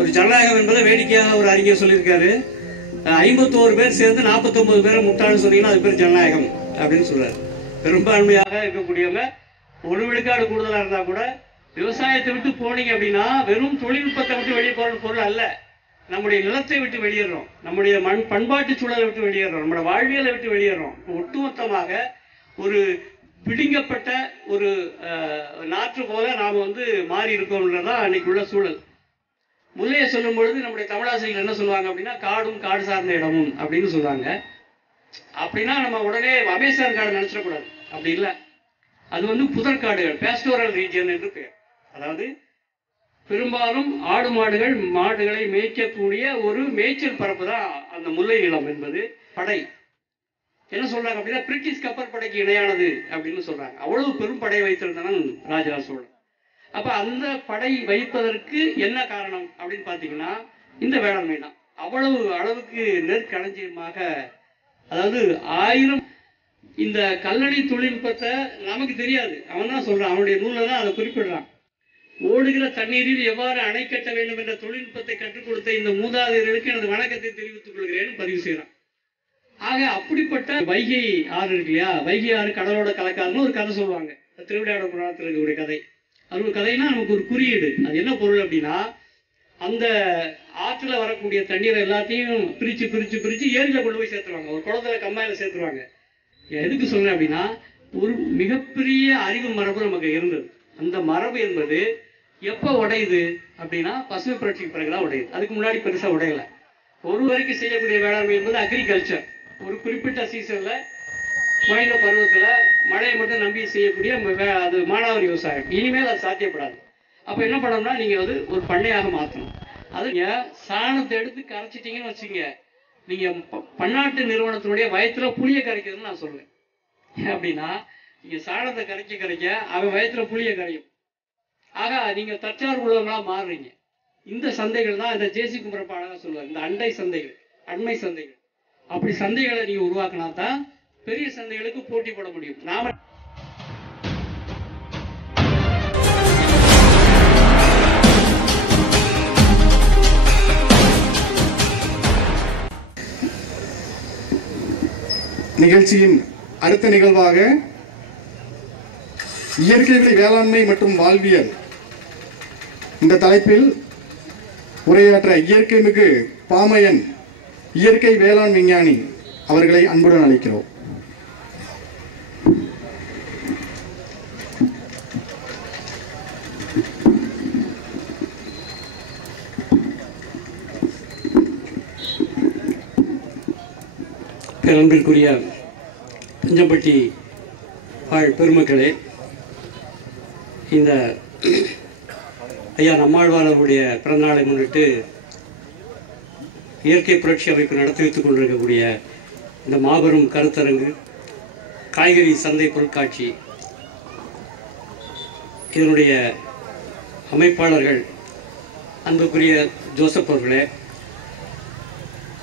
ஒரு ஜனநாயகம் என்பதை வேடிக்கையாக ஒரு அறிஞர் சொல்லியிருக்காரு. 51 பேர் சேர்ந்து 49 பேரை முட்டாள்னு சொன்னீங்கன்னா அது பேர் ஜனநாயகம் அப்படின்னு சொல்றாரு. பெரும்பான்மையாக இருக்கக்கூடியவங்க 1 விழுக்காடு கூடுதலா இருந்தா கூட விவசாயத்தை விட்டு போனீங்க அப்படின்னா வெறும் தொழில்நுட்பத்தை விட்டு வெளியே போற பொருள் அல்ல. நம்முடைய நிலத்தை விட்டு வெளியேறோம், நம்முடைய பண்பாட்டு சூழலை விட்டு வெளியேறோம், நம்முடைய வாழ்வியலை விட்டு வெளியேறோம். ஒட்டுமொத்தமாக ஒரு பிடிங்கப்பட்ட ஒரு நாற்று போல நாம மாறி இருக்கோம்ன்றதான் அன்னைக்கு உள்ள சூழல். முல்லையை சொல்லும் பொழுது நம்முடைய தமிழாசிரியர்கள் என்ன சொல்லுவாங்க அப்படின்னா, காடும் காடு சார்ந்த இடமும் அப்படின்னு சொல்றாங்க. அப்படின்னா நம்ம உடனே அமேசான் காடு நினைச்சிடக்கூடாது, அப்படி இல்லை. அது புதற்காடுகள், பேஸ்டோரல் ரீஜியன் என்று பெயர். அதாவது பெரும்பாலும் ஆடு மாடுகளை மேய்க்கக்கூடிய ஒரு மேய்ச்சல் பரப்பு தான் அந்த முல்லை நிலம் என்பது. படை என்ன சொல்றாங்க அப்படின்னா, பிரிட்டிஷ் கப்பற்படைக்கு இணையானது அப்படின்னு சொல்றாங்க. அவ்வளவு பெரும் படை வைத்திருந்தவன் ராஜராஜ சோழன். அப்ப அந்த படை வைப்பதற்கு என்ன காரணம் அப்படின்னு பாத்தீங்கன்னா இந்த வேளாண்மை தான். அவ்வளவு அளவுக்கு நெற்களஞ்சியமாக, அதாவது 1000 இந்த கல்லணை தொழில்நுட்பத்தை நமக்கு தெரியாது, அவன் தான் சொல்றான், அவனுடைய நூல்ல தான் அதை குறிப்பிடுறான். ஓடுகிற தண்ணீரில் எவ்வாறு அணை கட்ட வேண்டும் என்ற தொழில்நுட்பத்தை கற்றுக் கொடுத்த இந்த மூதாதையர்களுக்கு எனது வணக்கத்தை தெரிவித்துக் கொள்கிறேன் பதிவு செய்யறான். ஆக அப்படிப்பட்ட வைகை ஆறு இருக்கு இல்லையா, வைகை ஆறு கடலோட கலக்காதுன்னு ஒரு கதை சொல்லுவாங்க. திருவிளையாட புராணத்தில் இருக்கக்கூடிய கதை. அது ஒரு கதைன்னா நமக்கு ஒரு குறியீடு. அது என்ன பொருள் அப்படின்னா, அந்த ஆற்றுல வரக்கூடிய தண்ணீரை எல்லாத்தையும் பிரிச்சு பிரிச்சு பிரிச்சு ஏரியில கொண்டு போய் சேர்த்துருவாங்க, ஒரு குளத்துல கம்மாயில சேர்த்துருவாங்க. எதுக்கு சொல்றேன் அப்படின்னா, ஒரு மிகப்பெரிய அறிவு மரபு நமக்கு இருந்தது. அந்த மரபு என்பது எப்ப உடையுது அப்படின்னா பசுமை புரட்சிக்கு பிறகுதான் உடையுது. அதுக்கு முன்னாடி பெருசா உடையல. ஒரு வரைக்கும் செய்யக்கூடிய வேளாண்மை என்பது அக்ரிகல்ச்சர். ஒரு குறிப்பிட்ட சீசன்ல குறைந்த பருவத்துல மழையை மட்டும் நம்பி செய்யக்கூடிய அது மானாவாரி விவசாயம். இனிமேல் அது சாத்தியப்படாது. அப்ப என்ன பண்ணணும்னா, நீங்க ஒரு பண்ணையாக மாற்றணும். அது சாணத்தை எடுத்து கரைச்சிட்டீங்கன்னு வச்சுங்க, நீங்க பன்னாட்டு நிறுவனத்தினுடைய வயத்துல புளிய கரைக்கிறதுன்னு நான் சொல்றேன். அப்படின்னா நீங்க சாணத்தை கரைக்க அவன் வயத்துல புளிய கரையும். ஆக நீங்க தற்சார்பு உள்ளவங்களா மாறுறீங்க. இந்த சந்தைகள் தான் இந்த ஜேசி குமரப்பா அழகா சொல்லுவாங்க, இந்த அண்டை சந்தைகள், அண்மை சந்தைகள். அப்படி சந்தைகளை நீங்க உருவாக்கினா தான் பெரிய சந்தைகளுக்கு போட்டி போட முடியும். நாம நிகழ்ச்சியின் அடுத்த நிகழ்வாக இயற்கை வழி வேளாண்மை மற்றும் வாழ்வியல் இந்த தலைப்பில் உரையாற்ற இயற்கை மிகு பாமையன் இயற்கை வேளாண் விஞ்ஞானி அவர்களை அன்புடன் அழைக்கிறோம். அன்பிற்குரிய பஞ்சம்பட்டி வாழ் பெருமக்களே, இந்த ஐயா நம்மாழ்வாளருடைய பிறந்தநாளை முன்னிட்டு இயற்கை புரட்சி அமைப்பு நடத்தி வைத்துக் கொண்டிருக்கக்கூடிய இந்த மாபெரும் கருத்தரங்கு, காய்கறி சந்தை பொருட்காட்சி, இதனுடைய அமைப்பாளர்கள் அன்புக்குரிய ஜோசப் அவர்களே,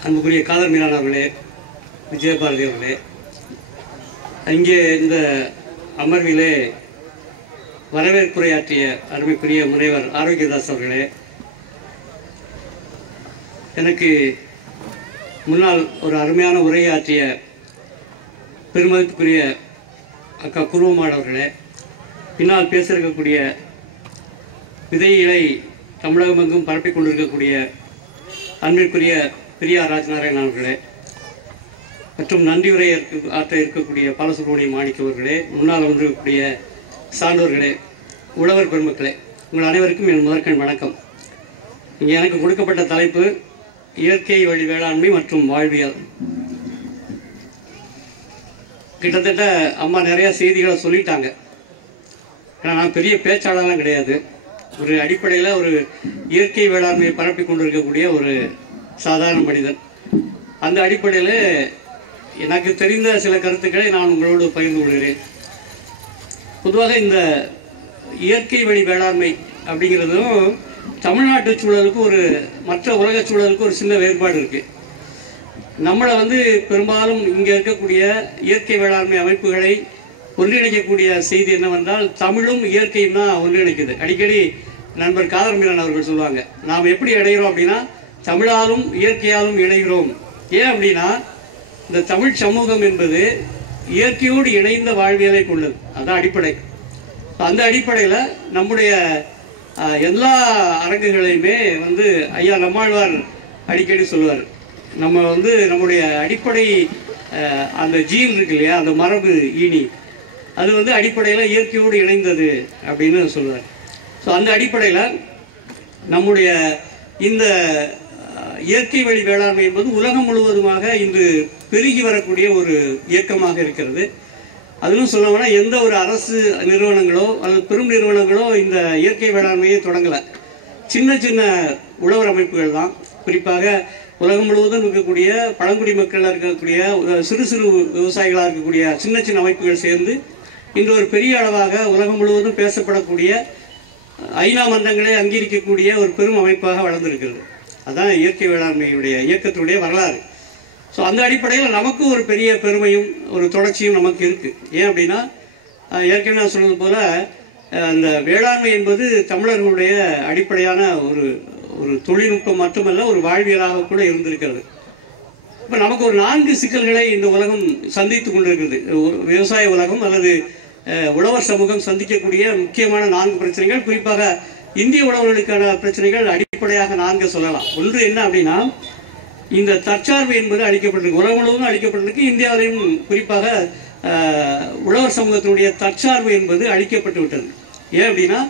அன்புக்குரிய காதர் மீரான் அவர்களே, விஜயபாரதி அவர்களே, இங்கே இந்த அமர்விலே வரவேற்புரையாற்றிய அருமைக்குரிய முனைவர் ஆரோக்கியதாஸ் அவர்களே, எனக்கு முன்னால் ஒரு அருமையான உரையாற்றிய பெருமதிப்புக்குரிய அக்கா குருவமாடு அவர்களே, பின்னால் பேச இருக்கக்கூடிய விதைகளை தமிழகமெங்கும் பரப்பிக் கொண்டிருக்கக்கூடிய அன்பிற்குரிய பிரியா ராஜ்நாராயணன் அவர்களே, மற்றும் நன்றி உரை ஆற்ற இருக்கக்கூடிய பாலசுப்ரமணிய மாணிக்க அவர்களே, முன்னால் வந்திருக்கக்கூடிய சான்றோர்களே, உழவர் பெருமக்களே, உங்கள் அனைவருக்கும் என் முதற்கண் வணக்கம். இங்கே எனக்கு கொடுக்கப்பட்ட தலைப்பு இயற்கை வழி வேளாண்மை மற்றும் வாழ்வியல். கிட்டத்தட்ட அம்மா நிறைய செய்திகளை சொல்லிட்டாங்க. ஏன்னா நான் பெரிய பேச்சாளர்லாம் கிடையாது. ஒரு அடிப்படையில் ஒரு இயற்கை வேளாண்மையை பரப்பி கொண்டிருக்கக்கூடிய ஒரு சாதாரண மனிதன். அந்த அடிப்படையில் எனக்கு தெரிந்த சில கருத்துக்களை நான் உங்களோடு பகிர்ந்து கொள்கிறேன். பொதுவாக இந்த இயற்கை வழி வேளாண்மை அப்படிங்கிறதும் தமிழ்நாட்டு சூழலுக்கு ஒரு மற்ற உலக சூழலுக்கு ஒரு சின்ன வேறுபாடு இருக்கு. நம்மளை பெரும்பாலும் இங்கே இருக்கக்கூடிய இயற்கை வேளாண்மை அமைப்புகளை ஒன்றிணைக்கக்கூடிய செய்தி என்னவென்றால், தமிழும் இயற்கையும் தான் ஒன்றிணைக்குது. அடிக்கடி நண்பர் காதர் மீரன் அவர்கள் சொல்லுவாங்க, நாம் எப்படி இணைகிறோம் அப்படின்னா தமிழாலும் இயற்கையாலும் இணைகிறோம். ஏன் அப்படின்னா இந்த தமிழ் சமூகம் என்பது இயற்கையோடு இணைந்த வாழ்வியலை கொண்டது, அதுதான் அடிப்படை. அந்த அடிப்படையில் நம்முடைய எல்லா அரங்குகளையுமே வந்து ஐயா நம்மாழ்வார் அடிக்கடி சொல்லுவார், நம்ம வந்து நம்முடைய அடிப்படை அந்த ஜீன் இருக்கு இல்லையா, அந்த மரபு ஈனி, அது வந்து அடிப்படையில் இயற்கையோடு இணைந்தது அப்படின்னு சொல்லுவார். ஸோ அந்த அடிப்படையில் நம்முடைய இந்த இயற்கை வழி வேளாண்மை என்பது உலகம் முழுவதுமாக இன்று பெருகி வரக்கூடிய ஒரு இயக்கமாக இருக்கிறது. அதுவும் சொல்லணும்னா எந்த ஒரு அரசு நிறுவனங்களோ அல்லது பெரும் நிறுவனங்களோ இந்த இயற்கை வேளாண்மையை தொடங்கலை. சின்ன சின்ன உழவர் அமைப்புகள் தான், குறிப்பாக உலகம் முழுவதும் இருக்கக்கூடிய பழங்குடி மக்களாக இருக்கக்கூடிய சிறு சிறு விவசாயிகளாக இருக்கக்கூடிய சின்ன சின்ன அமைப்புகள் சேர்ந்து இன்று ஒரு பெரிய அளவாக உலகம் முழுவதும் பேசப்படக்கூடிய ஐநா மன்றங்களை அங்கீகரிக்கக்கூடிய ஒரு பெரும் அமைப்பாக வளர்ந்திருக்கிறது. அதுதான் இயற்கை வேளாண்மையுடைய இயக்கத்தினுடைய வரலாறு. ஸோ அந்த அடிப்படையில் நமக்கு ஒரு பெரிய பெருமையும் ஒரு தொடர்ச்சியும் நமக்கு இருக்குது. ஏன் அப்படின்னா ஏற்கனவே நான் சொன்னது போல அந்த வேளாண்மை என்பது தமிழர்களுடைய அடிப்படையான ஒரு ஒரு தொழில்நுட்பம் மட்டுமல்ல, ஒரு வாழ்வியலாக கூட இருந்திருக்கிறது. இப்போ நமக்கு ஒரு 4 சிக்கல்களை இந்த உலகம் சந்தித்து கொண்டிருக்கிறது. விவசாய உலகம் அல்லது உழவர் சமூகம் சந்திக்கக்கூடிய முக்கியமான 4 பிரச்சனைகள், குறிப்பாக இந்திய உழவர்களுக்கான பிரச்சனைகள் அடிப்படையாக 4 சொல்லலாம். ஒன்று என்ன அப்படின்னா, இந்த தற்சார்பு என்பது அளிக்கப்பட்டிருக்கு, உலகம் முழுவதும் அளிக்கப்பட்டிருக்கு. இந்தியாவிலையும் குறிப்பாக உழவர் சமூகத்தினுடைய தற்சார்பு என்பது அளிக்கப்பட்டு விட்டது. ஏன் அப்படின்னா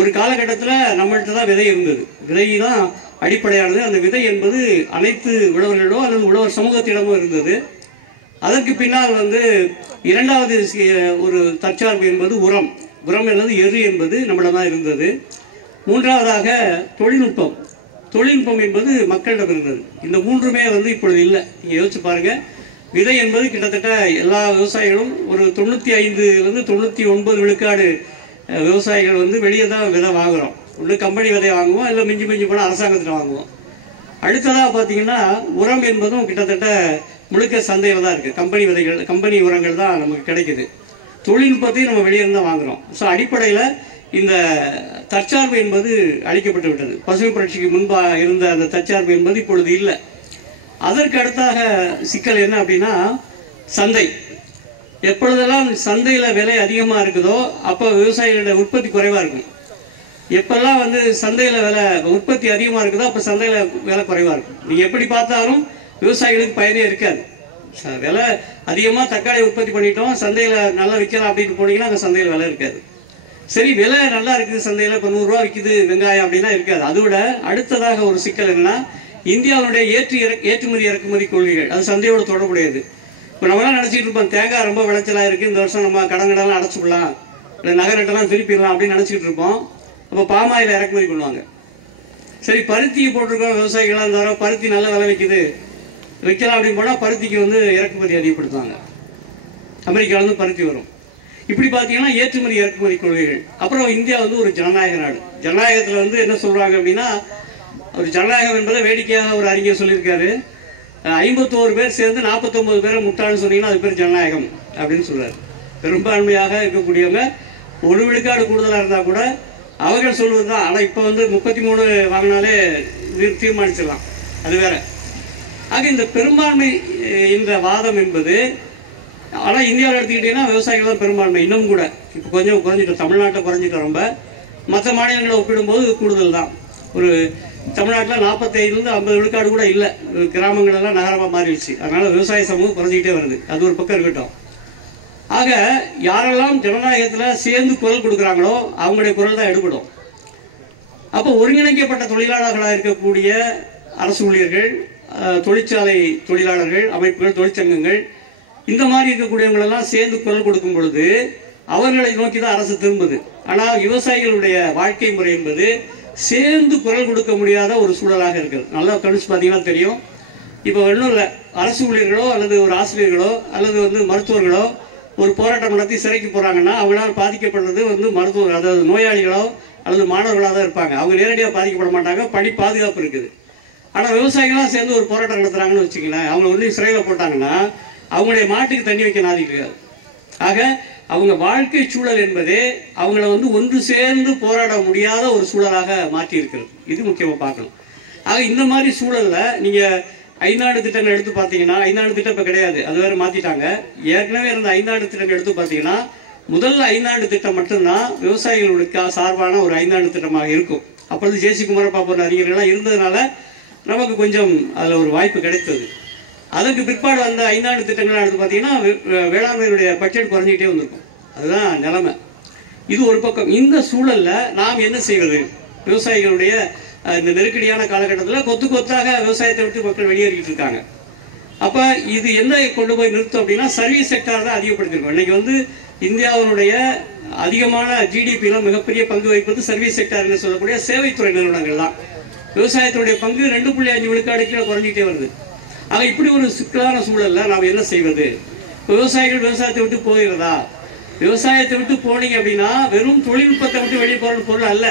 ஒரு காலகட்டத்தில் நம்மள்கிட்ட தான் விதை இருந்தது, விதை தான் அடிப்படையானது. அந்த விதை என்பது அனைத்து உழவர்களோ அல்லது உழவர் சமூகத்திடமோ இருந்தது. அதற்கு பின்னால் வந்து இரண்டாவது ஒரு தற்சார்பு என்பது உரம், உரம் என்பது எரு என்பது நம்மளிடம் இருந்தது. மூன்றாவதாக தொழில்நுட்பம், தொழில்நுட்பம் என்பது மக்களிடம் இருந்தது. இந்த 3மே வந்து இப்பொழுது இல்லை. நீங்கள் யோசிச்சு பாருங்க, விதை என்பது கிட்டத்தட்ட எல்லா விவசாயிகளும் ஒரு 95லிருந்து 99 விழுக்காடு விவசாயிகள் வந்து வெளியே தான் விதை வாங்குகிறோம். ஒன்று கம்பெனி விதை வாங்குவோம், இல்லை மிஞ்சி மிஞ்சி போனால் அரசாங்கத்தில் வாங்குவோம். அடுத்ததாக பார்த்தீங்கன்னா உரம் என்பதும் கிட்டத்தட்ட முழுக்க சந்தையில் தான் இருக்குது. கம்பெனி விதைகள், கம்பெனி உரங்கள் தான் நமக்கு கிடைக்குது. தொழில்நுட்பத்தையும் நம்ம வெளியே தான் வாங்குகிறோம். ஸோ அடிப்படையில் இந்த தற்சார்பு என்பது அளிக்கப்பட்டு விட்டது. பசுமை புரட்சிக்கு முன்பாக இருந்த அந்த தற்சார்பு என்பது இப்பொழுது இல்லை. அதற்கு அடுத்தாக சிக்கல் என்ன அப்படின்னா சந்தை. எப்பொழுதெல்லாம் சந்தையில் விலை அதிகமாக இருக்குதோ அப்போ விவசாயிகளோட உற்பத்தி குறைவாக இருக்கும். எப்பெல்லாம் வந்து சந்தையில் விலை உற்பத்தி அதிகமாக இருக்குதோ அப்போ சந்தையில் விலை குறைவாக இருக்கும். நீங்கள் எப்படி பார்த்தாலும் விவசாயிகளுக்கு பயனே இருக்காது. விலை அதிகமாக தக்காளி உற்பத்தி பண்ணிட்டோம், சந்தையில் நல்லா விற்கலாம் அப்படின்னு போனீங்கன்னா அந்த சந்தையில் விலை இருக்காது. சரி, விலை நல்லா இருக்குது சந்தையில், இப்போ 100 ரூபா விற்கிது வெங்காயம் அப்படின்னா இருக்காது. அதோட அடுத்ததாக ஒரு சிக்கல் என்னன்னா, இந்தியாவுடைய ஏற்றுமதி இறக்குமதி கொள்கைகள் அது சந்தையோடு தொடர்புடையது. இப்போ நம்மளாம் நினச்சிட்டு இருப்போம் தேங்காய் ரொம்ப விளைச்சலாக இருக்குது, இந்த வருஷம் நம்ம கடன்கடெல்லாம் அடைச்சிக்கலாம், இல்லை நகரட்டெல்லாம் திருப்பிடலாம் அப்படின்னு நினச்சிக்கிட்டு இருப்போம். அப்போ பாமாயில் இறக்குமதி பண்ணுவாங்க. சரி, பருத்தியை போட்டிருக்கோம் விவசாயிகளாக இருந்தாலும் பருத்தி நல்ல விலை விற்கிது விற்கலாம் அப்படின்னு போனால் பருத்திக்கு வந்து இறக்குமதி அதிகப்படுத்துவாங்க. அமெரிக்காவிலேருந்து பருத்தி வரும். இப்படி பார்த்தீங்கன்னா ஏற்றுமதி இறக்குமதி கொள்கைகள். அப்புறம் இந்தியா வந்து ஒரு ஜனநாயக நாடு. ஜனநாயகத்தில் வந்து என்ன சொல்கிறாங்க அப்படின்னா, ஒரு ஜனநாயகம் என்பதை வேடிக்கையாக ஒரு அறிஞர் சொல்லியிருக்காரு, 51 பேர் சேர்ந்து 49 பேரை முட்டாள்னு சொன்னீங்கன்னா அது பேர் ஜனநாயகம் அப்படின்னு சொல்றாரு. பெரும்பான்மையாக இருக்கக்கூடியவங்க 1 விழுக்காடு கூடுதலாக இருந்தால் கூட அவர்கள் சொல்வது தான். ஆனால் இப்போ வந்து 33 வாங்கினாலே தீர்மானிச்சிடலாம், அது வேற. ஆக இந்த பெரும்பான்மை என்ற வாதம் என்பது, ஆனால் இந்தியாவில் எடுத்துக்கிட்டீங்கன்னா விவசாயிகள் தான் பெரும்பான்மை. இன்னும் கூட இப்போ கொஞ்சம் குறைஞ்சிட்டோம், தமிழ்நாட்டில் குறைஞ்சிட்டோம் ரொம்ப. மற்ற மாநிலங்களை ஒப்பிடும்போது கூடுதல் தான். ஒரு தமிழ்நாட்டில் 45லேருந்து 50 விழுக்காடு கூட இல்லை, கிராமங்களெல்லாம் நகரமாக மாறிடுச்சு. அதனால விவசாய சமூகம் குறைஞ்சிக்கிட்டே வருது. அது ஒரு பக்கம் இருக்கட்டும். ஆக யாரெல்லாம் ஜனநாயகத்தில் சேர்ந்து குரல் கொடுக்குறாங்களோ அவங்களுடைய குரல் தான் எடுபடும். அப்போ ஒருங்கிணைக்கப்பட்ட தொழிலாளர்களாக இருக்கக்கூடிய அரசு ஊழியர்கள், தொழிற்சாலை தொழிலாளர்கள் அமைப்புகள், தொழிற்சங்கங்கள், இந்த மாதிரி இருக்கக்கூடியவங்களெல்லாம் சேர்ந்து குரல் கொடுக்கும் பொழுது அவர்களை நோக்கி தான் அரசு திரும்புது. ஆனால் விவசாயிகளுடைய வாழ்க்கை முறை என்பது சேர்ந்து குரல் கொடுக்க முடியாத ஒரு சூழலாக இருக்கிறது. நல்லா கணிச்சு பார்த்தீங்கன்னா தெரியும். இப்போ ஒன்றும் இல்லை, அரசு ஊழியர்களோ அல்லது ஒரு ஆசிரியர்களோ அல்லது வந்து மருத்துவர்களோ ஒரு போராட்டம் நடத்தி சிறைக்கு போகிறாங்கன்னா அவங்களால் பாதிக்கப்படுறது வந்து மருத்துவர், அதாவது நோயாளிகளோ அல்லது மாணவர்களாக தான் இருப்பாங்க. அவங்க நேரடியாக பாதிக்கப்பட மாட்டாங்க, பணி பாதுகாப்பு இருக்குது. ஆனால் விவசாயிகளாக சேர்ந்து ஒரு போராட்டம் நடத்துகிறாங்கன்னு வச்சுக்கங்களேன், அவங்க வந்து சிறையில் போட்டாங்கன்னா அவங்களுடைய மாட்டுக்கு தண்ணி வைக்க நாதிட்டு இருக்காது. ஆக அவங்க வாழ்க்கை சூழல் என்பதே அவங்கள வந்து ஒன்று சேர்ந்து போராட முடியாத ஒரு சூழலாக மாற்றி இருக்கிறது. இது முக்கியமாக பார்க்கணும். ஆக இந்த மாதிரி சூழல்ல நீங்க ஐந்தாண்டு திட்டங்கள் எடுத்து பார்த்தீங்கன்னா, ஐந்தாண்டு திட்டம் இப்போ கிடையாது, அது வேற மாத்திட்டாங்க. ஏற்கனவே இருந்த ஐந்தாண்டு திட்டங்கள் எடுத்து பார்த்தீங்கன்னா முதல்ல ஐந்தாண்டு திட்டம் மட்டும்தான் விவசாயிகளுக்கு சார்பான ஒரு ஐந்தாண்டு திட்டமாக இருக்கும். அப்பொழுது ஜே.சி. குமாரப்பா போன்ற அறிஞர்கள்லாம் இருந்ததுனால நமக்கு கொஞ்சம் அதில் ஒரு வாய்ப்பு கிடைத்தது. அதற்கு பிற்பாடு வந்த ஐந்தாண்டு திட்டங்கள் எடுத்து பார்த்தீங்கன்னா வேளாண்மையினுடைய பட்ஜெட் குறைஞ்சிக்கிட்டே வந்திருக்கும். அதுதான் நிலைமை. இது ஒரு பக்கம். இந்த சூழல்ல நாம் என்ன செய்வது? விவசாயிகளுடைய இந்த நெருக்கடியான காலகட்டத்தில் கொத்து கொத்தாக விவசாயத்தை விட்டு மக்கள் வெளியேறிட்டு இருக்காங்க. அப்ப இது என்ன கொண்டு போய் நிறுத்தும் அப்படின்னா சர்வீஸ் செக்டார் தான் அதிகப்படுத்திருக்கோம். இன்னைக்கு வந்து இந்தியாவினுடைய அதிகமான ஜிடிபியில மிகப்பெரிய பங்கு வகிப்பது சர்வீஸ் செக்டார் என்று சொல்லக்கூடிய சேவைத்துறை நிறுவனங்கள் தான். விவசாயத்தினுடைய பங்கு 2.5 விழுக்காடு கீழே குறைஞ்சிட்டே வருது. ஆக இப்படி ஒரு சிக்கலான சூழல்ல நாம் என்ன செய்வது? விவசாயிகள் விவசாயத்தை விட்டு போகிறதா? விவசாயத்தை விட்டு போனீங்க அப்படின்னா வெறும் தொழில்நுட்பத்தை விட்டு வெளியே போற பொருள் அல்ல,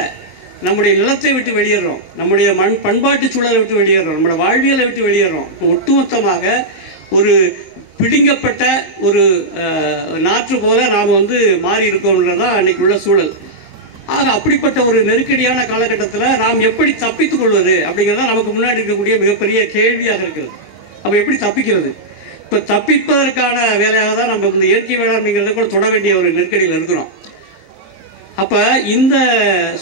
நம்முடைய நிலத்தை விட்டு வெளியேறோம், நம்முடைய பண்பாட்டு சூழலை விட்டு வெளியேறோம், நம்முடைய வாழ்வியலை விட்டு வெளியேறோம். ஒட்டுமொத்தமாக ஒரு பிடிங்கப்பட்ட ஒரு நாற்று போல நாம் வந்து மாறி இருக்கோம்ன்றதான் அன்னைக்கு உள்ள சூழல். ஆக அப்படிப்பட்ட ஒரு நெருக்கடியான காலகட்டத்தில் நாம் எப்படி தப்பித்துக் கொள்வது அப்படிங்கிறதா நமக்கு முன்னாடி இருக்கக்கூடிய மிகப்பெரிய கேள்வியாக இருக்குது. அப்ப எப்படி தப்பிக்கிறது? இப்ப தப்பிப்பதற்கான வேலையாக தான் நம்ம இந்த இயற்கை வேளாண்மைங்கிறத கூட தொட வேண்டிய ஒரு நெருக்கடியில் இருக்கிறோம். அப்ப இந்த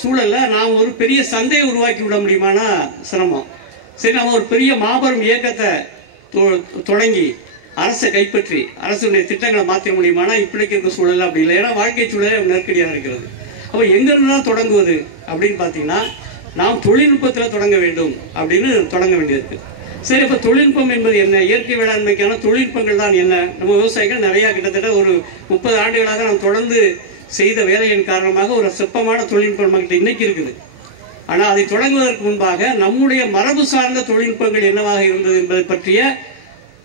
சூழல்ல நாம் ஒரு பெரிய சந்தையை உருவாக்கி விட முடியுமானா சிரமம். சரி, நம்ம ஒரு பெரிய மாபெரும் இயக்கத்தை தொடங்கி அரசை கைப்பற்றி அரசுடைய திட்டங்களை மாற்ற முடியுமானா இப்படிக்கு இருக்க சூழல் அப்படி இல்லை. ஏன்னா வாழ்க்கை சூழலே நெருக்கடியாக இருக்கிறது. அப்ப எங்கிருந்து தான் தொடங்குவது அப்படின்னு பார்த்தீங்கன்னா நாம் தொழில்நுட்பத்தில் தொடங்க வேண்டும் அப்படின்னு தொடங்க வேண்டியிருக்கு. சரி, இப்ப தொழில்நுட்பம் என்பது என்ன? இயற்கை வேளாண்மைக்கான தொழில்நுட்பங்கள் தான் என்ன? நம்ம விவசாயிகள் நிறைய கிட்டத்தட்ட ஒரு 30 ஆண்டுகளாக நாம் தொடர்ந்து செய்த வேலையின் காரணமாக ஒரு சிற்பமான தொழில்நுட்பம் நமக்கு இன்னைக்கு இருக்குது. ஆனா அதை தொடங்குவதற்கு முன்பாக நம்முடைய மரபு சார்ந்த தொழில்நுட்பங்கள் என்னவாக இருந்தது என்பதை பற்றிய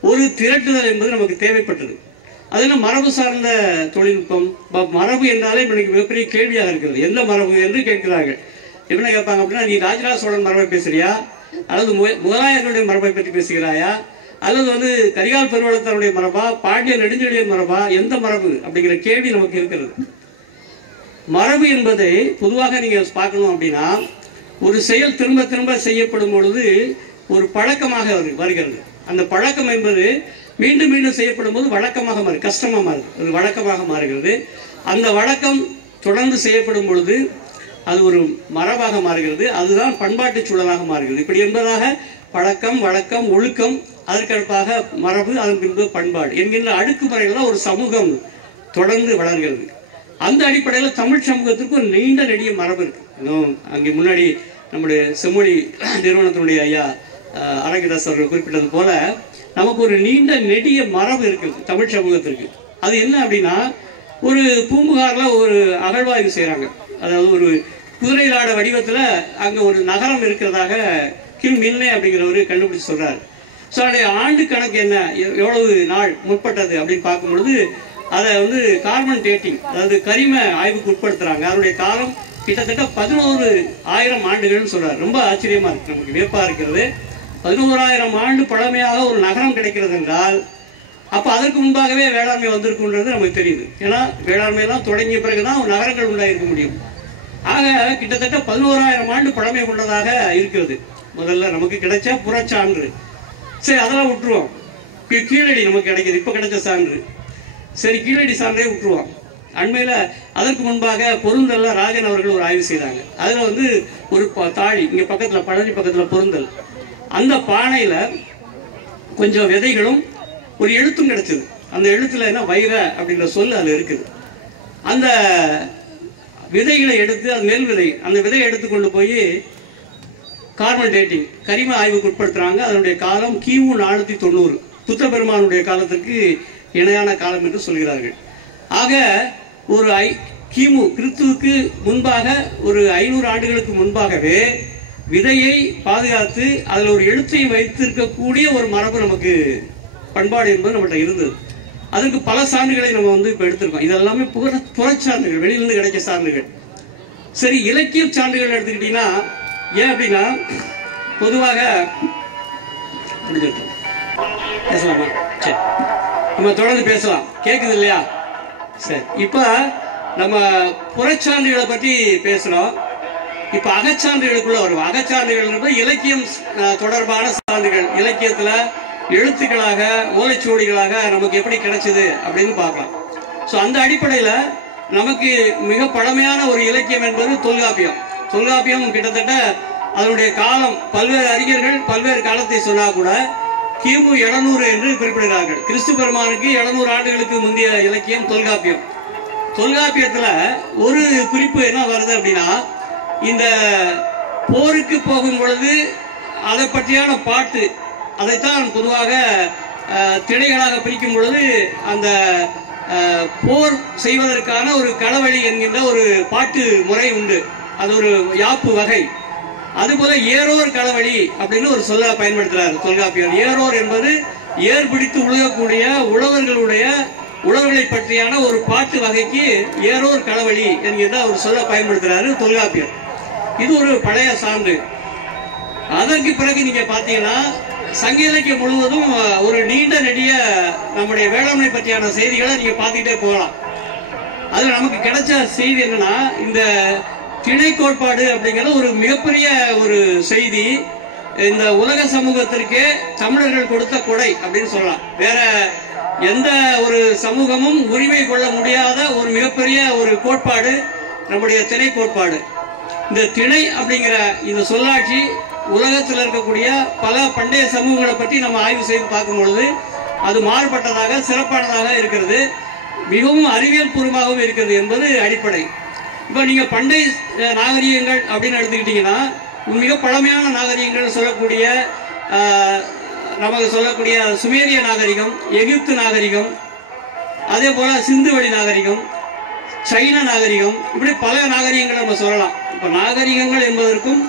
ஒரு திரட்டுதல் என்பது நமக்கு தேவைப்பட்டது. அதெல்லாம் மரபு சார்ந்த தொழில்நுட்பம். மரபு என்றாலே எனக்கு மிகப்பெரிய கேள்வியாக இருக்கிறது. எந்த மரபு என்று கேட்கிறார்கள். என்ன கேட்பாங்க அப்படின்னா, நீ ராஜராஜ சோழன் மரபை பேசுறியா, அல்லது முகலாயர்களுடைய மரபை பற்றி பேசுகிறாயா, அல்லது வந்து கரிகால் பெருவளத்தாருடைய மரபா, பாண்டிய நெடுஞ்செழியன் மரபா, எந்த மரபு அப்படிங்கிற கேள்வி நமக்கு இருக்கிறது. மரபு என்பதை பொதுவாக நீங்க பார்க்கணும் அப்படின்னா ஒரு செயல் திரும்ப திரும்ப செய்யப்படும் பொழுது ஒரு பழக்கமாக வருகிறது. அந்த பழக்கம் என்பது மீண்டும் மீண்டும் செய்யப்படும் போது வழக்கமாக மாறு, கஷ்டமா மாறுது, ஒரு வழக்கமாக மாறுகிறது. அந்த வழக்கம் தொடர்ந்து செய்யப்படும் பொழுது அது ஒரு மரபாக மாறுகிறது. அதுதான் பண்பாட்டு சூழலாக மாறுகிறது. இப்படி என்பதாக பழக்கம், வழக்கம், ஒழுக்கம், அதற்கடுப்பாக மரபு, அதன் பின்பு பண்பாடு என்கின்ற அடுக்குமுறையில் தான் ஒரு சமூகம் தொடர்ந்து வளர்கிறது. அந்த அடிப்படையில் தமிழ் சமூகத்திற்கு ஒரு நீண்ட நெடிய மரபு இருக்கு. அங்கே முன்னாடி நம்முடைய செம்மொழி நிறுவனத்தினுடைய ஐயா அரங்கதாஸ் அவர்கள் குறிப்பிட்டது போல நமக்கு ஒரு நீண்ட நெடிய மரபு இருக்குது தமிழ் சமூகத்திற்கு. அது என்ன அப்படின்னா, ஒரு பூம்புகார்ல ஒரு அகழ்வாய்வு செய்யறாங்க. அதாவது ஒரு குதிரைலாட வடிவத்துல அங்க ஒரு நகரம் இருக்கிறதாக கிம் மில்லே அப்படிங்கிறவரு கண்டுபிடிச்சு சொல்றாரு. ஸோ அதோடைய ஆண்டு கணக்கு என்ன, எவ்வளவு நாள் முற்பட்டது அப்படின்னு பார்க்கும் பொழுது அதை வந்து கார்பன் டேட்டிங், அதாவது கரிம ஆய்வுக்கு உட்படுத்துறாங்க. அதனுடைய காலம் கிட்டத்தட்ட 11,000 ஆண்டுகள்னு சொல்றாரு. ரொம்ப ஆச்சரியமா இருக்கு, நமக்கு வியப்பா இருக்கிறது. 11,000 ஆண்டு பழமையாக ஒரு நகரம் கிடைக்கிறது என்றால் அப்ப அதற்கு முன்பாகவே வேளாண்மை வந்திருக்குன்றது நமக்கு தெரியுது. ஏன்னா வேளாண்மை எல்லாம் தொடங்கிய பிறகுதான் ஒரு நகரங்கள் உண்டாயிருக்க முடியும். ஆக கிட்டத்தட்ட 11,000 ஆண்டு பழமை கொண்டதாக இருக்கிறது. முதல்ல நமக்கு கிடைச்ச புறச்சான்று. சரி, அதெல்லாம் விட்டுருவோம். கீழடி நமக்கு கிடைக்குது, இப்ப கிடைச்ச சான்று. சரி, கீழடி சான்றே விட்டுருவோம். அண்மையில அதற்கு முன்பாக பொருந்தல்ல ராஜன் அவர்கள் ஒரு ஆய்வு செய்தாங்க. அதுல வந்து ஒரு தாழி, இங்க பக்கத்துல பழனி பக்கத்துல பொருந்தல், அந்த பானையில கொஞ்சம் விதைகளும் ஒரு எழுத்தும் கிடைச்சது. அந்த எழுத்துல என்ன வைர அப்படின்ற சொல் அதுல இருக்குது. அந்த விதைகளை எடுத்து, அது நெல் விதை, அந்த விதையை எடுத்து கொண்டு போய் கார்பன் டேட்டிங் கரிம ஆய்வுக்கு உட்படுத்துறாங்க. அதனுடைய காலம் கிமு 490, புத்த பெருமானுடைய காலத்திற்கு இணையான காலம் என்று சொல்கிறார்கள். ஆக ஒரு கிமு கிறிஸ்துவுக்கு முன்பாக ஒரு 500 ஆண்டுகளுக்கு முன்பாகவே விதையை பாதுகாத்து அதில் ஒரு எழுத்தையும் வைத்திருக்கக்கூடிய ஒரு மரபு நமக்கு, பண்பாடு என்பது நம்மகிட்ட இருந்தது. அதுக்கு பல சான்றுகளை நம்ம வந்து இப்ப எடுத்திருக்கோம். இதெல்லாமே புறச்சான்றுகள், வெளியிலிருந்து கிடைக்க சான்றுகள். சரி, இலக்கிய சான்றுகள் எடுத்துக்கிட்டீங்கன்னா ஏன் அப்படின்னா, பொதுவாக பேசலாமா? சரி, நம்ம தொடர்ந்து பேசலாம். கேக்குது இல்லையா? சரி, இப்ப நம்ம புறச்சான்றுகளை பற்றி பேசுறோம். இப்ப அகச்சான்றுகளுக்குள்ள வருவோம். அகச்சான்றுகள் இலக்கியம் தொடர்பான சான்றுகள், இலக்கியத்துல எழுத்துக்களாக ஓலைச்சுவடிகளாக நமக்கு எப்படி கிடைச்சது அப்படின்னு பார்க்கலாம். ஸோ அந்த அடிப்படையில நமக்கு மிக பழமையான ஒரு இலக்கியம் என்பது தொல்காப்பியம். தொல்காப்பியம் கிட்டத்தட்ட அதனுடைய காலம் பல்வேறு அறிஞர்கள் பல்வேறு காலத்தை சொன்னா கூட கிமு 700 என்று குறிப்பிடுகிறார்கள். கிறிஸ்து பெருமானுக்கு 700 ஆண்டுகளுக்கு முந்தைய இலக்கியம் தொல்காப்பியம். தொல்காப்பியத்துல ஒரு குறிப்பு என்ன வருது அப்படின்னா, இந்த போருக்கு போகும் பொழுது அதை பற்றியான பாட்டு, அதைத்தான் பொதுவாக திணைகளாக பிரிக்கும் பொழுது அந்த போர் செய்வதற்கான ஒரு களவழி என்கின்ற ஒரு பாட்டு முறை உண்டு. அது ஒரு யாப்பு வகை. அதுபோல ஏரோர் களவழி அப்படின்னு ஒரு சொல்ல பயன்படுத்துறாரு தொல்காப்பியர். ஏரோர் என்பது ஏர் பிடித்து உழுகக்கூடிய உழவர்களை பற்றியான ஒரு பாட்டு வகைக்கு ஏரோர் களவழி என்கின்ற ஒரு சொல்ல பயன்படுத்துறாரு தொல்காப்பியர். இது ஒரு பழைய சான்று. அதற்கு பிறகு நீங்க பாத்தீங்கன்னா சங்க இலக்கியம் முழுவதும் ஒரு நீண்ட நெடிய நம்முடைய வேளாண்மை பற்றியான செய்திகளை நீங்க பார்த்துக்கிட்டே போகலாம். அதுல நமக்கு கிடைச்ச செய்தி என்னன்னா, இந்த திணை கோட்பாடு அப்படிங்கிற ஒரு மிகப்பெரிய ஒரு செய்தி. இந்த உலக சமூகத்திற்கு தமிழர்கள் கொடுத்த கொடை அப்படின்னு சொல்லலாம். வேற எந்த ஒரு சமூகமும் உரிமை கொள்ள முடியாத ஒரு மிகப்பெரிய ஒரு கோட்பாடு நம்முடைய திணை கோட்பாடு. இந்த திணை அப்படிங்கிற இந்த சொல்லாட்சி உலகத்தில் இருக்கக்கூடிய பல பண்டைய சமூகங்களை பற்றி நம்ம ஆய்வு செய்து பார்க்கும் பொழுது அது மாறுபட்டதாக சிறப்பானதாக இருக்கிறது, மிகவும் அறிவியல் பூர்வமாகவும் இருக்கிறது என்பது அடிப்படை. இப்போ நீங்க பண்டைய நாகரிகங்கள் அப்படின்னு எடுத்துக்கிட்டீங்கன்னா, மிக பழமையான நாகரிகங்கள் சொல்லக்கூடிய நமக்கு சொல்லக்கூடிய சுமேரிய நாகரிகம், எகிப்து நாகரிகம், அதே போல சிந்துவெளி நாகரிகம், சைன நாகரிகம், இப்படி பல நாகரிகங்களை நம்ம சொல்லலாம். இப்ப நாகரிகங்கள் என்பதற்கும்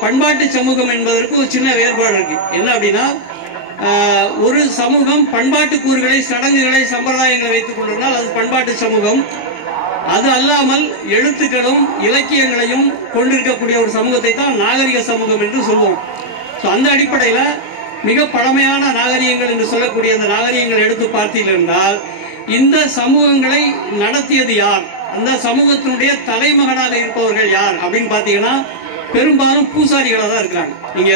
பண்பாட்டு சமூகம் என்பதற்கும் ஒரு சின்ன வேறுபாடு இருக்கு. என்ன அப்படின்னா, ஒரு சமூகம் பண்பாட்டு கூறுகளை, சடங்குகளை, சம்பிரதாயங்களை வைத்துக் கொண்டிருந்தால் அது பண்பாட்டு சமூகம். அது அல்லாமல் எழுத்துக்களும் இலக்கியங்களையும் கொண்டிருக்கக்கூடிய ஒரு சமூகத்தை தான் நாகரிக சமூகம் என்று சொல்வோம். அந்த அடிப்படையில மிக பழமையான நாகரிகங்கள் என்று சொல்லக்கூடிய அந்த நாகரிகங்கள் எடுத்து பார்த்தீர்கள் என்றால், இந்த சமூகங்களை நடத்தியது யார், அந்த சமூகத்தினுடைய தலைமகனாக இருப்பவர்கள் யார் அப்படின்னு பாத்தீங்கன்னா பெரும்பாலும் பூசாரிகளாக தான் இருக்கிறாங்க. நீங்க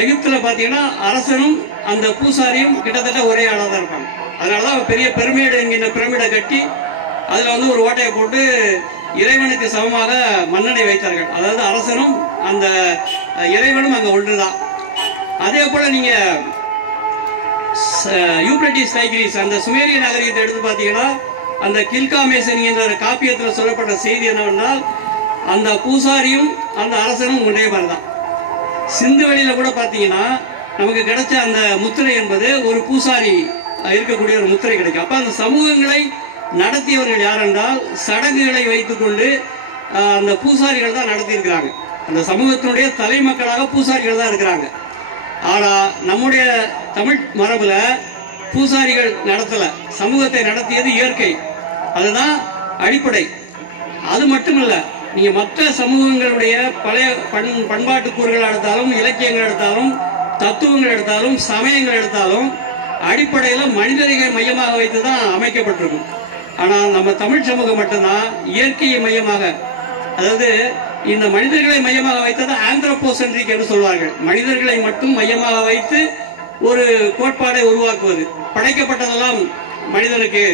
எகிப்துல பாத்தீங்கன்னா அரசனும் அந்த பூசாரியும் கிட்டத்தட்ட ஒரே ஆளாக தான் இருப்பாங்க. அதனாலதான் பெரிய பிரமிடு என்கின்ற பிரமிடை கட்டி அதுல ஒரு ஓட்டையை போட்டு இறைவனுக்கு சமமாக மன்னனை வைத்தார்கள். அதாவது அரசனும் அந்த இறைவனும் அங்க ஒன்றுதான். அதே போல நீங்க யூப்ரட்டிஸ் டைக்ரீஸ் அந்த சுமேரிய நாகரிகத்தை எடுத்து பாத்தீங்கன்னா, அந்த கில்காமேஸ் என்கின்ற காப்பியத்தில் சொல்லப்பட்ட செய்தி என்னவென்றால், அந்த பூசாரியும் அந்த அரசனும் ஒரே மாதிரிதான். சிந்துவெளியில கூட பாத்தீங்கன்னா நமக்கு கிடைச்ச அந்த முத்திரை என்பது ஒரு பூசாரி இருக்கக்கூடிய ஒரு முத்திரை கிடைக்கும். அப்ப அந்த சமூகங்களை நடத்தியவர்கள் யார் என்றால், சடங்குகளை வைத்துக் கொண்டு அந்த பூசாரிகள் தான் நடத்தி இருக்கிறாங்க. அந்த சமூகத்தினுடைய தலைமக்களாக பூசாரிகள் தான் இருக்கிறாங்க. ஆனா நம்முடைய தமிழ் மரபுல பூசாரிகள் நடத்தல, சமூகத்தை நடத்தியது இயற்கை. அதுதான் அடிப்படை. அது மட்டுமல்ல, நீங்க மற்ற சமூகங்களுடைய பழைய பண்பாட்டு கூறுகள் எடுத்தாலும், இலக்கியங்கள் எடுத்தாலும், தத்துவங்கள் எடுத்தாலும், சமயங்கள் எடுத்தாலும் அடிப்படையில மனிதர்களை மையமாக வைத்துதான் அமைக்கப்பட்டிருக்கும். ஆனா நம்ம தமிழ் சமூகம் மட்டும்தான் இயற்கையை மையமாக, அதாவது இந்த மனிதர்களை மையமாக வைத்தது ஆந்த்ரோபோசென்ட்ரிக் என்று சொல்வார்கள். மனிதர்களை மட்டும் மையமாக வைத்து ஒரு கோட்பாடை உருவாக்குவது, படைக்கப்பட்டதெல்லாம் மனிதனுக்கு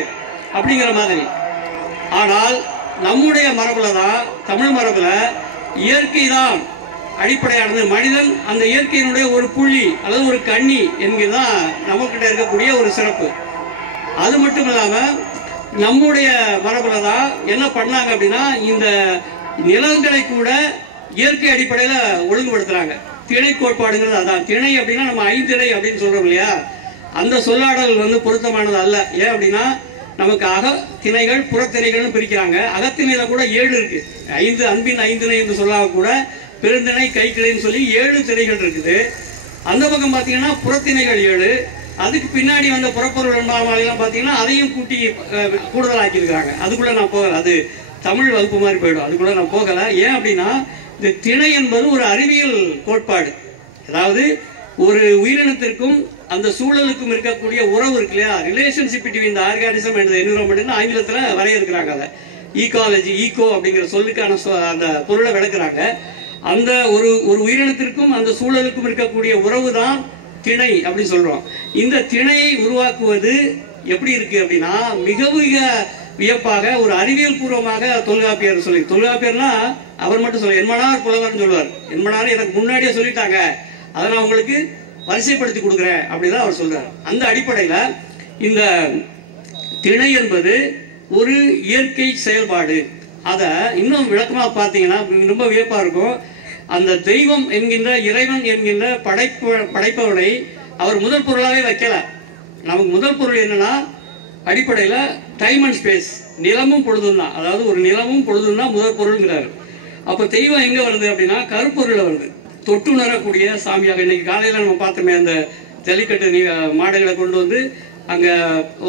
அப்படிங்கிற மாதிரி. ஆனால் நம்முடைய மரபுல தான், தமிழ் மரபுல இயற்கை தான் அடிப்படையானது. மனிதன் அந்த இயற்கையினுடைய ஒரு புள்ளி அல்லது ஒரு கண்ணி என்கிறதான் நம்மகிட்ட இருக்கக்கூடிய ஒரு சிறப்பு. அது மட்டும் இல்லாம நம்முடைய மரபுல தான் என்ன பண்ணாங்க அப்படின்னா, இந்த நிலங்களை கூட இயற்கை அடிப்படையில ஒழுங்குபடுத்துறாங்க. திணை கோட்பாடுங்கிறது அதான். திணை அப்படின்னா நம்ம ஐந்திணை அப்படின்னு சொல்றோம் இல்லையா, அந்த சொல்லாடல் பொருத்தமானது அல்ல. ஏன் அப்படின்னா, நமக்கு அக திணைகள் புறத்திணைகள்னு பிரிக்கிறாங்க. அகத்திணையில கூட 7 இருக்கு. 5 அன்பின் 5 என்று சொல்லாம கூட பெருந்திணை, கைக்கிளைன்னு சொல்லி 7 திணைகள் இருக்குது. அந்த பக்கம் பாத்தீங்கன்னா புறத்திணைகள் 7. அதுக்கு பின்னாடி வந்த புறப்பொருள் எல்லாம் பாத்தீங்கன்னா அதையும் கூட்டி கூடுதலாக்கி இருக்காங்க. அதுக்குள்ள நான் போகல, அது தமிழ் வகுப்பு மாதிரி போயிடும், அதுக்குள்ள நான் போகல. ஏன் அப்படின்னா, இந்த திணை என்பது ஒரு அறிவியல் கோட்பாடு. அதாவது ஒரு உயிரினத்திற்கும் அந்த சூழலுக்கும் இருக்கக்கூடிய உறவு இருக்கு இல்லையா, relationship between the organism and environment ஆங்கிலத்தில் வரையறுக்கிறாங்க. அதை ஈகாலஜி, ஈகோ அப்படிங்கிற சொல்லுக்கான அந்த பொருளை விளக்குறாங்க. அந்த ஒரு உயிரினத்திற்கும் அந்த சூழலுக்கும் இருக்கக்கூடிய உறவு தான் திணை அப்படின்னு சொல்றோம். இந்த திணையை உருவாக்குவது எப்படி இருக்கு அப்படின்னா, மிக மிக வியப்பாக ஒரு அறிவியல் பூர்வமாக தொல்காப்பியர் சொல்லி, தொல்காப்பியர்னா அவர் மட்டும் சொல்ல, என்மனார் புலவர்னு சொல்லுவார். என்மனார் எனக்கு முன்னாடியே சொல்லிட்டாங்க, அதை நான் உங்களுக்கு வரிசைப்படுத்தி கொடுக்குறேன் அப்படிதான் அவர் சொல்றார். அந்த அடிப்படையில் இந்த திணை என்பது ஒரு இயற்கை செயல்பாடு. அதை இன்னும் விளக்கமாக பார்த்தீங்கன்னா ரொம்ப வியப்பா இருக்கும். அந்த தெய்வம் என்கின்ற, இறைவன் என்கின்ற படைப்பவனை அவர் முதல் பொருளாவே வைக்கல. நமக்கு முதல் பொருள் என்னன்னா அடிப்படையில் டைம் அண்ட் ஸ்பேஸ், நிலமும் பொழுதும் தான். அதாவது ஒரு நிலமும் பொழுதும் தான் முதல் பொருள்ங்கிறாரு. அப்போ தெய்வம் எங்க வருது அப்படின்னா கருப்பொருள் வருது, தொட்டுணரக்கூடிய சாமியாக. இன்னைக்கு காலையில் நம்ம பார்த்தோமே, அந்த ஜல்லிக்கட்டு மாடுகளை கொண்டு வந்து அங்கே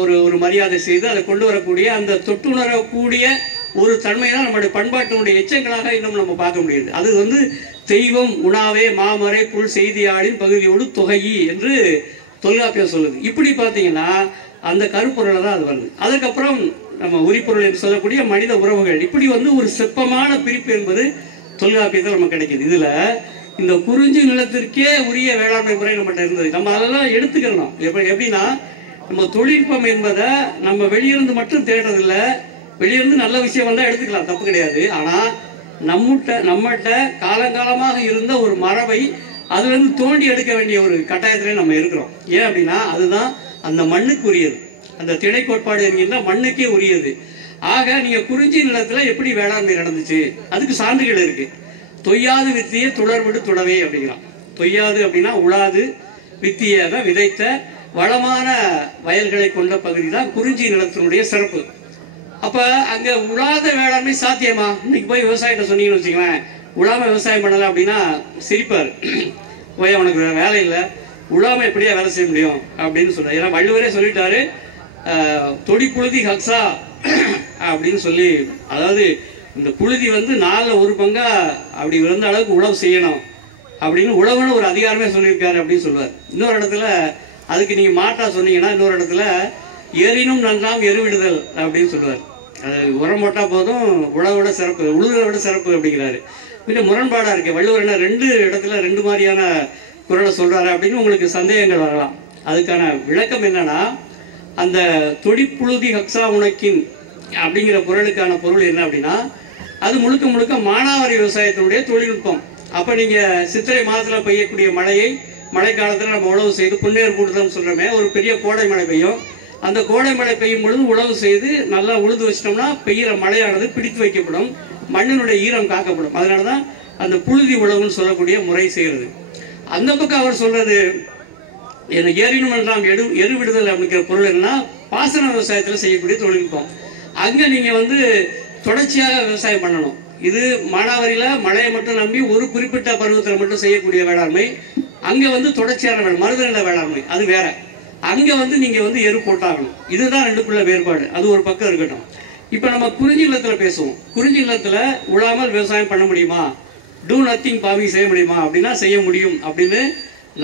ஒரு மரியாதை செய்து அதை கொண்டு வரக்கூடிய அந்த தொட்டுணரக்கூடிய ஒரு தன்மை தான் நம்முடைய பண்பாட்டினுடைய எச்சங்களாக இன்னும் நம்ம பார்க்க முடியுது. அது வந்து தெய்வம் உணாவே மாமரை புல் செய்தியாளின் பகுதியோடு தொகையி என்று தொல்காப்பியம் சொல்லுது. இப்படி பார்த்தீங்கன்னா அந்த கருப்பொருளை தான் அது வருது. அதுக்கப்புறம் நம்ம உரிப்பொருள் என்று சொல்லக்கூடிய மனித உறவுகள், இப்படி வந்து ஒரு செப்பமான பிரிப்பு என்பது தொல்காப்பியத்தில் நமக்கு கிடைக்குது. இதுல இந்த குறிஞ்சி நிலத்திற்கே உரிய வேளாண்மை முறை நம்மகிட்ட இருந்தது. நம்ம அதெல்லாம் எடுத்துக்கிறோம். எப்படின்னா, நம்ம தொழில்நுட்பம் என்பதை நம்ம வெளியிருந்து மட்டும் தேடுறதில்லை. வெளியிருந்து நல்ல விஷயம் வந்தால் எடுத்துக்கலாம், தப்பு கிடையாது. ஆனால் நம்மகிட்ட காலங்காலமாக இருந்த ஒரு மரபை அதுலேருந்து தோண்டி எடுக்க வேண்டிய ஒரு கட்டாயத்திலே நம்ம இருக்கிறோம். ஏன் அப்படின்னா, அதுதான் அந்த மண்ணுக்கு உரியது. அந்த திணை கோட்பாடு என்கின்ற மண்ணுக்கே உரியது. ஆக நீங்க குறிஞ்சி நிலத்துல எப்படி வேளாண்மை நடந்துச்சு, அதுக்கு சான்றுகள் இருக்கு. தொய்யாது வித்திய துளர்விடு துடவே அப்படிங்கிறான். தொய்யாது அப்படின்னா உழாது, வித்திய விதைத்த வளமான வயல்களை கொண்ட பகுதி தான் குறிஞ்சி நிலத்தினுடைய சிறப்பு. அப்ப அங்க உழாத வேளாண்மை சாத்தியமா? இன்னைக்கு போய் விவசாயிட்ட சொன்னீங்கன்னு வச்சுக்கலாம், உழாம விவசாயம் பண்ணல அப்படின்னா சிரிப்பார். போய் அவனுக்கு வேலை இல்லை, உழாம எப்படியா வேலை செய்ய முடியும் அப்படின்னு சொல்றாரு. ஏன்னா வள்ளுவரே சொல்லிட்டாரு, தொடி புழுதி ஹக்ஸா அப்படின்னு சொல்லி, அதாவது இந்த புழுதி வந்து 4 பங்கா அப்படி இருந்த அளவுக்கு உழவு செய்யணும் அப்படின்னு உழவுன்னு ஒரு அதிகாரமே சொல்லியிருக்காரு அப்படின்னு சொல்லுவார். இன்னொரு இடத்துல அதுக்கு நீங்க மாட்டா சொன்னீங்கன்னா, இன்னொரு இடத்துல எரினும் நன்றாம் எருவிடுதல் அப்படின்னு சொல்லுவார். அது உரம் போட்டா போதும், உழவோட சிறப்பு, உழுதை விட சிறப்பு அப்படிங்கிறாரு. கொஞ்சம் முரண்பாடா இருக்கு. வள்ளுவர் என்ன 2 இடத்துல 2 மாதிரியான குரலை சொல்றாரு அப்படின்னு உங்களுக்கு சந்தேகங்கள் வரலாம். அதுக்கான விளக்கம் என்னன்னா, அந்த தொடிப்புழுதி ஹக்ஸா உனக்கின் அப்படிங்கிற குரலுக்கான பொருள் என்ன அப்படின்னா, அது முழுக்க முழுக்க மானாவாரி விவசாயத்தினுடைய தொழில்நுட்பம். அப்ப நீங்க சித்திரை மாதத்துல பெய்யக்கூடிய மழையை மழை காலத்துல நம்ம உழவு செய்து புன்னேர் கூடுதல் சொல்றோமே, ஒரு பெரிய கோடை மழை பெய்யும். அந்த கோடை மழை பெய்யும் பொழுது உழவு செய்து நல்லா உழுது வச்சிட்டோம்னா பெய்கிற மழையானது பிடித்து வைக்கப்படும், மண்ணினுடைய ஈரம் காக்கப்படும். அதனாலதான் அந்த புழுதி உழவுன்னு சொல்லக்கூடிய முறை செய்யறது. அந்த பக்கம் அவர் சொல்றது ஏறினும் என்றாம் எருவிடுதல் அப்படிங்கிற பொருள் என்னன்னா, பாசன விவசாயத்துல செய்யக்கூடிய தொழில்நுட்பம். அங்க நீங்க வந்து தொடர்ச்சியாக விவசாயம் பண்ணணும். இது மானாவாரியில மழையை மட்டும் நம்பி ஒரு குறிப்பிட்ட பருவத்தில் மட்டும் செய்யக்கூடிய வேளாண்மை. அங்க வந்து தொடர்ச்சியான மருதநில வேளாண்மை, அது வேற. அங்க வந்து நீங்க வந்து எரு போட்டாகணும். இதுதான் 2க்குள்ள வேறுபாடு. அது ஒரு பக்கம் இருக்கட்டும். இப்ப நம்ம குறிஞ்சி நிலத்துல பேசுவோம். குறிஞ்சி நிலத்துல உழாமல் விவசாயம் பண்ண முடியுமா, டூ நத்திங் ஃபார்மிங் செய்ய முடியுமா அப்படின்னா செய்ய முடியும் அப்படின்னு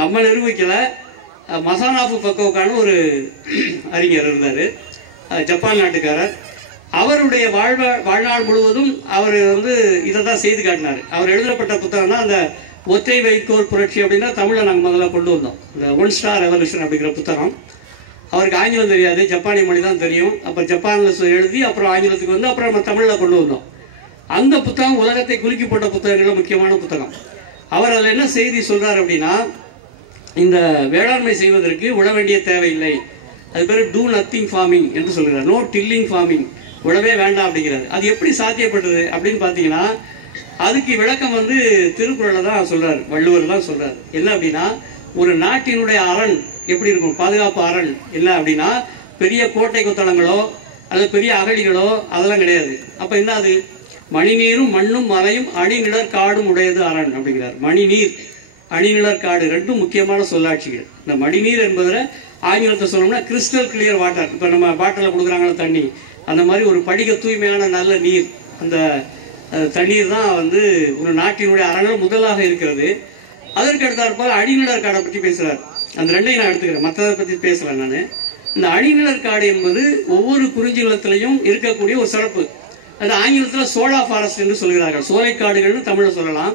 நம்ம நிரூபிக்கல. மசானாஃபு பக்கோக்கான ஒரு அறிஞர் இருந்தார், ஜப்பான் நாட்டுக்காரர். அவருடைய வாழ்நாள் முழுவதும் அவர் வந்து இதை தான் செய்து காட்டினார். அவர் எழுதப்பட்ட புத்தகம் தான் அந்த ஒற்றை வைக்கோல் புரட்சி அப்படின்னா தமிழை நாங்கள் முதல்ல கொண்டு வந்தோம். இந்த 1 Star Revolution அப்படிங்கிற புத்தகம். அவருக்கு ஆங்கிலம் தெரியாது, ஜப்பானிய மொழி தான் தெரியும். அப்போ ஜப்பானில் எழுதி அப்புறம் ஆங்கிலத்துக்கு வந்து அப்புறம் நம்ம தமிழில் கொண்டு வந்தோம். அந்த புத்தகம் உலகத்தை குலுக்கி போட்ட புத்தகங்களில் முக்கியமான புத்தகம். அவர் அதில் என்ன செய்தி சொல்றார் அப்படின்னா, இந்த வேளாண்மை செய்வதற்கு உழ வேண்டிய தேவையில்லை, அது பேர் டூ நத்திங் ஃபார்மிங் என்று சொல்கிறார். நோ டில்லிங் ஃபார்மிங், உழவே வேண்டாம் அப்படிங்கிறது. அது எப்படி சாத்தியப்பட்டது அப்படின்னு பார்த்தீங்கன்னா, அதுக்கு விளக்கம் வந்து திருக்குறளை தான் சொல்றாரு, வள்ளுவர் தான் சொல்றாரு. என்ன அப்படின்னா, ஒரு நாட்டினுடைய அரண் எப்படி இருக்கும், பாதுகாப்பு அரண் என்ன அப்படின்னா, பெரிய கோட்டை கொத்தளங்களோ அல்லது பெரிய அகழிகளோ அதெல்லாம் கிடையாது. அப்ப என்ன, அது மணிநீரும் மண்ணும் மலையும் அணிநிழற் காடும் உடையது அரண் அப்படிங்கிறார். மணிநீர், அணிநிழற் காடு 2 முக்கியமான சொல்லாட்சிகள். இந்த மணிநீர் என்பதில் ஆங்கிலத்தை சொல்லணும்னா கிறிஸ்டல் கிளியர் வாட்டர். இப்போ நம்ம பாட்டில் கொடுக்குறாங்களா தண்ணி, அந்த மாதிரி ஒரு படிக தூய்மையான நல்ல நீர், அந்த தண்ணீர் தான் வந்து ஒரு நாட்டினுடைய அரண் முதலாக இருக்கிறது. அதற்கு அடுத்தாற்போல் அணிநிழற் காடை பற்றி பேசுறார். அந்த ரெண்டையும் நான் எடுத்துக்கிறேன், மற்றதை பற்றி பேசுறேன். நான் இந்த அணிநிழற் காடு என்பது ஒவ்வொரு குறிஞ்சி நிலத்திலையும் இருக்கக்கூடிய ஒரு சிறப்பு. அது ஆங்கிலத்தில் சோலா ஃபாரஸ்ட் என்று சொல்கிறார்கள். சோலைக்காடுகள்னு தமிழில் சொல்லலாம்.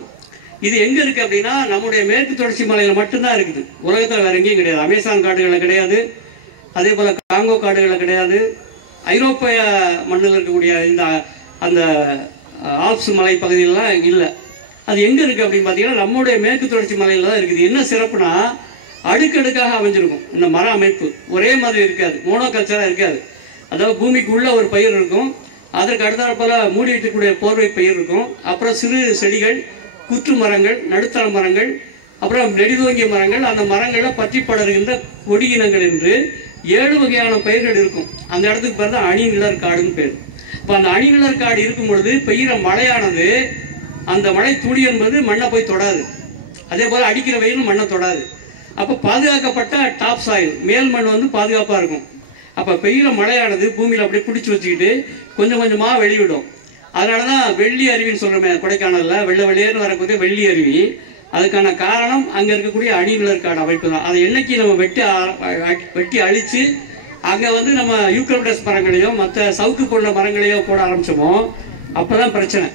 இது எங்க இருக்கு அப்படின்னா நம்முடைய மேற்கு தொடர்ச்சி மலையில மட்டும்தான் இருக்குது. உலகத்தில் வேற எங்கேயும் கிடையாது. அமேசான் காடுகளில் கிடையாது, அதே போல காங்கோ காடுகளில் கிடையாது, ஐரோப்பிய மண்ணில் இருக்கக்கூடிய இந்த அந்த ஆல்ப்ஸ் மலை பகுதியிலலாம் இல்லை. அது எங்க இருக்கு அப்படின்னு பார்த்தீங்கன்னா நம்முடைய மேற்கு தொடர்ச்சி மலையில தான் இருக்குது. என்ன சிறப்புனா அடுக்கடுக்காக அமைஞ்சிருக்கும். இந்த மர அமைப்பு ஒரே மாதிரி இருக்காது, மோனோகல்ச்சரா இருக்காது. அதாவது பூமிக்குள்ள ஒரு பயிர் இருக்கும், அதற்கு அடுத்த போல மூடிட்டுக்கூடிய போர்வை பயிர் இருக்கும், அப்புறம் சிறு செடிகள், குற்று மரங்கள், நடுத்தர மரங்கள், அப்புறம் நெடிதோங்கிய மரங்கள், அந்த மரங்களை பற்றி படர்கின்ற கொடியினங்கள் என்று 7 வகையான பயிர்கள் இருக்கும். அந்த இடத்துக்கு பேர் தான் அணிநிழற் காடுன்னு பேர். இப்போ அந்த அணிநிழற் காடு இருக்கும் பொழுது பெய்கிற மழையானது அந்த மழை துளி என்பது மண்ணை போய் தொடாது, அதே போல அடிக்கிற வெயிலும் மண்ணை தொடாது. அப்போ பாதுகாக்கப்பட்ட டாப் சாயில், மேல் மண் வந்து பாதுகாப்பாக இருக்கும். அப்போ பெய்கிற மழையானது பூமியில் அப்படியே பிடிச்சி வச்சுக்கிட்டு கொஞ்சம் கொஞ்சமாக வெளிவிடும். அதனால தான் வெள்ளி அருவின்னு சொல்கிறோமே கொடைக்கானலில், வெள்ளை வெளியேன்னு வரக்கூடிய வெள்ளி அருவி. அதுக்கான காரணம் அங்கே இருக்கக்கூடிய அணிநிழற் காடு அமைப்பு தான். அதை என்னைக்கு நம்ம வெட்டி அழித்து அங்கே வந்து நம்ம யூக்கலிப்டஸ் மரங்களையோ மற்ற சவுக்கு போன்ற மரங்களையோ போட ஆரம்பிச்சோமோ அப்போ தான் பிரச்சனை.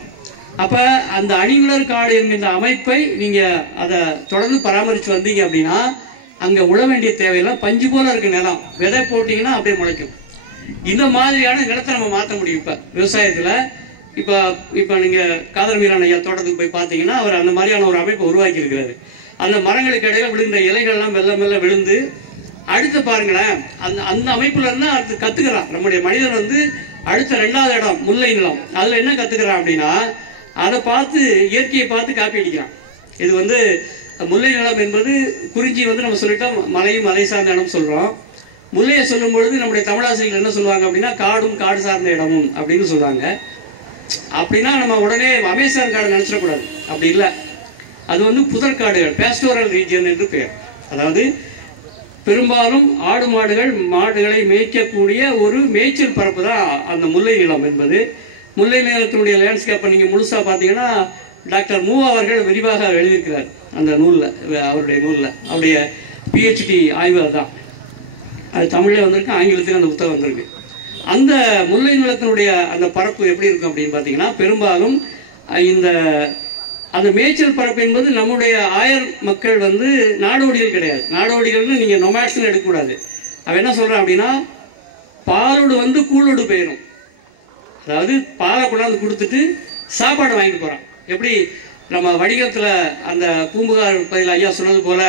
அப்போ அந்த அணிநிழற் காடு என்கின்ற அமைப்பை நீங்கள் அதை தொடர்ந்து பராமரித்து வந்தீங்க அப்படின்னா அங்கே உழ வேண்டிய தேவையில்லை. பஞ்சு போல இருக்க நிலம், விதை போட்டிங்கன்னா அப்படியே முளைக்கும். இந்த மாதிரியான நிலத்தை நம்ம மாற்ற முடியும். இப்போ விவசாயத்தில் இப்போ நீங்கள் காதர் மீரான் ஐயா தோட்டத்துக்கு போய் பார்த்தீங்கன்னா அவர் அந்த மாதிரியான ஒரு அமைப்பை உருவாக்கி இருக்கிறாரு. அந்த மரங்களுக்கு இடையில விழுந்த இலைகள்லாம் மெல்ல மெல்ல விழுந்து அடுத்து பாருங்களேன் அந்த அமைப்புல இருந்தா அடுத்து கத்துக்கிறான். நம்முடைய மனிதன் வந்து அடுத்த 2வது இடம் முல்லை நிலம். அதுல என்ன கத்துக்கிறான் அப்படின்னா அதை பார்த்து இயற்கையை பார்த்து காப்பி அடிக்கிறான். இது வந்து முல்லை நிலம் என்பது குறிஞ்சி வந்து நம்ம சொல்லிட்டோம் மலையும் மலை சார்ந்த இடம் சொல்றோம். முல்லையை சொல்லும் பொழுது நம்முடைய தமிழாசிரியர்கள் என்ன சொல்லுவாங்க அப்படின்னா காடும் காடு சார்ந்த இடமும் அப்படின்னு சொல்லுவாங்க. அப்படின்னா நம்ம உடனே அமேசான் காடு நினைச்சிடக்கூடாது, அப்படி இல்லை. அது வந்து புதற்காடுகள், பேஸ்டோரல் ரீஜியன் என்று பெயர். அதாவது பெரும்பாலும் ஆடு மாடுகளை மேய்க்கக்கூடிய ஒரு மேய்ச்சல் பரப்பு தான் அந்த முல்லை நிலம் என்பது. முல்லை நிலத்தினுடைய லேண்ட்ஸ்கேப்பை நீங்கள் முழுசாக பார்த்தீங்கன்னா டாக்டர் மூ அவர்கள் விரிவாக எழுதியிருக்கிறார் அந்த நூலில், அவருடைய PhD ஆய்வு தான். அது தமிழ்லேயே வந்திருக்கு, ஆங்கிலத்திலும் அந்த புத்தகம் வந்திருக்கு. அந்த முல்லை நிலத்தினுடைய அந்த பரப்பு எப்படி இருக்கும் அப்படின்னு பார்த்தீங்கன்னா பெரும்பாலும் அந்த மேய்ச்சல் பரப்பு என்பது நம்முடைய ஆயர் மக்கள் வந்து நாடோடிகள் கிடையாது. நாடோடிகள்னு நீங்கள் நொமேட்ஸ்ன்னு எடுக்கக்கூடாது. அவன் என்ன சொல்கிறான் அப்படின்னா பாலோடு வந்து கூழோடு போயிடும். அதாவது பாலை கொண்டாந்து கொடுத்துட்டு சாப்பாடு வாங்கிட்டு போகிறான். எப்படி நம்ம வடிகத்தில் அந்த பூம்புகார் பதில் ஐயா சொன்னது போல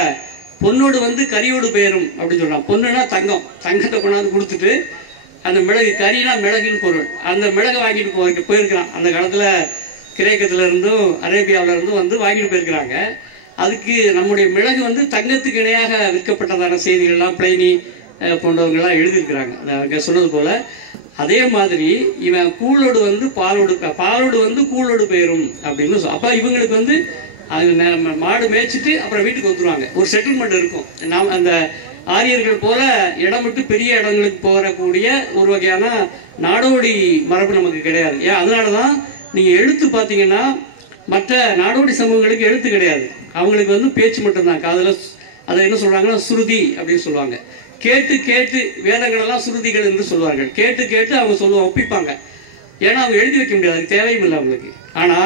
பொண்ணோடு வந்து கரியோடு போயிடும் அப்படின்னு சொல்கிறான். பொண்ணுன்னா தங்கம், தங்கத்தை கொண்டாந்து கொடுத்துட்டு அந்த மிளகு, கறினா மிளகுன்னு பொருள், அந்த மிளகை வாங்கிட்டு போயிருக்கிறான். அந்த காலத்தில் கிரேக்கத்துல இருந்தும் அரேபியாவில இருந்தும் வந்து வாங்கிட்டு போயிருக்கிறாங்க. அதுக்கு நம்முடைய மிளகு வந்து தங்கத்துக்கு இணையாக விற்கப்பட்டதான செய்திகள்லாம் பிளைனி போன்றவங்கெல்லாம் எழுதியிருக்கிறாங்க. சொன்னது போல அதே மாதிரி இவன் கூழோடு வந்து பாலோடு வந்து கூழோடு போயிடும் அப்படின்னு அப்ப இவங்களுக்கு வந்து மாடு மேய்ச்சிட்டு அப்புறம் வீட்டுக்கு வந்துருவாங்க. ஒரு செட்டில்மெண்ட் இருக்கும். நாம் அந்த ஆரியர்கள் போல இடம் விட்டு பெரிய இடங்களுக்கு போகக்கூடிய ஒரு வகையான நாடோடி மரபு நமக்கு கிடையாது. ஏன் அதனாலதான் நீங்க எழுத்து பார்த்தீங்கன்னா மற்ற நாடோடி சமூகங்களுக்கு எழுத்து கிடையாது. அவங்களுக்கு வந்து பேச்சு மட்டும்தான். காதல அதை என்ன சொல்றாங்கன்னா சுருதி அப்படின்னு சொல்லுவாங்க. கேட்டு கேட்டு வேதங்கள் எல்லாம் சுருதிகள் என்று சொல்வார்கள். கேட்டு கேட்டு அவங்க சொல்லுவாங்க, ஒப்பிப்பாங்க. ஏன்னா அவங்க எழுதி வைக்க முடியாது, அது தேவையும் இல்லை அவங்களுக்கு. ஆனா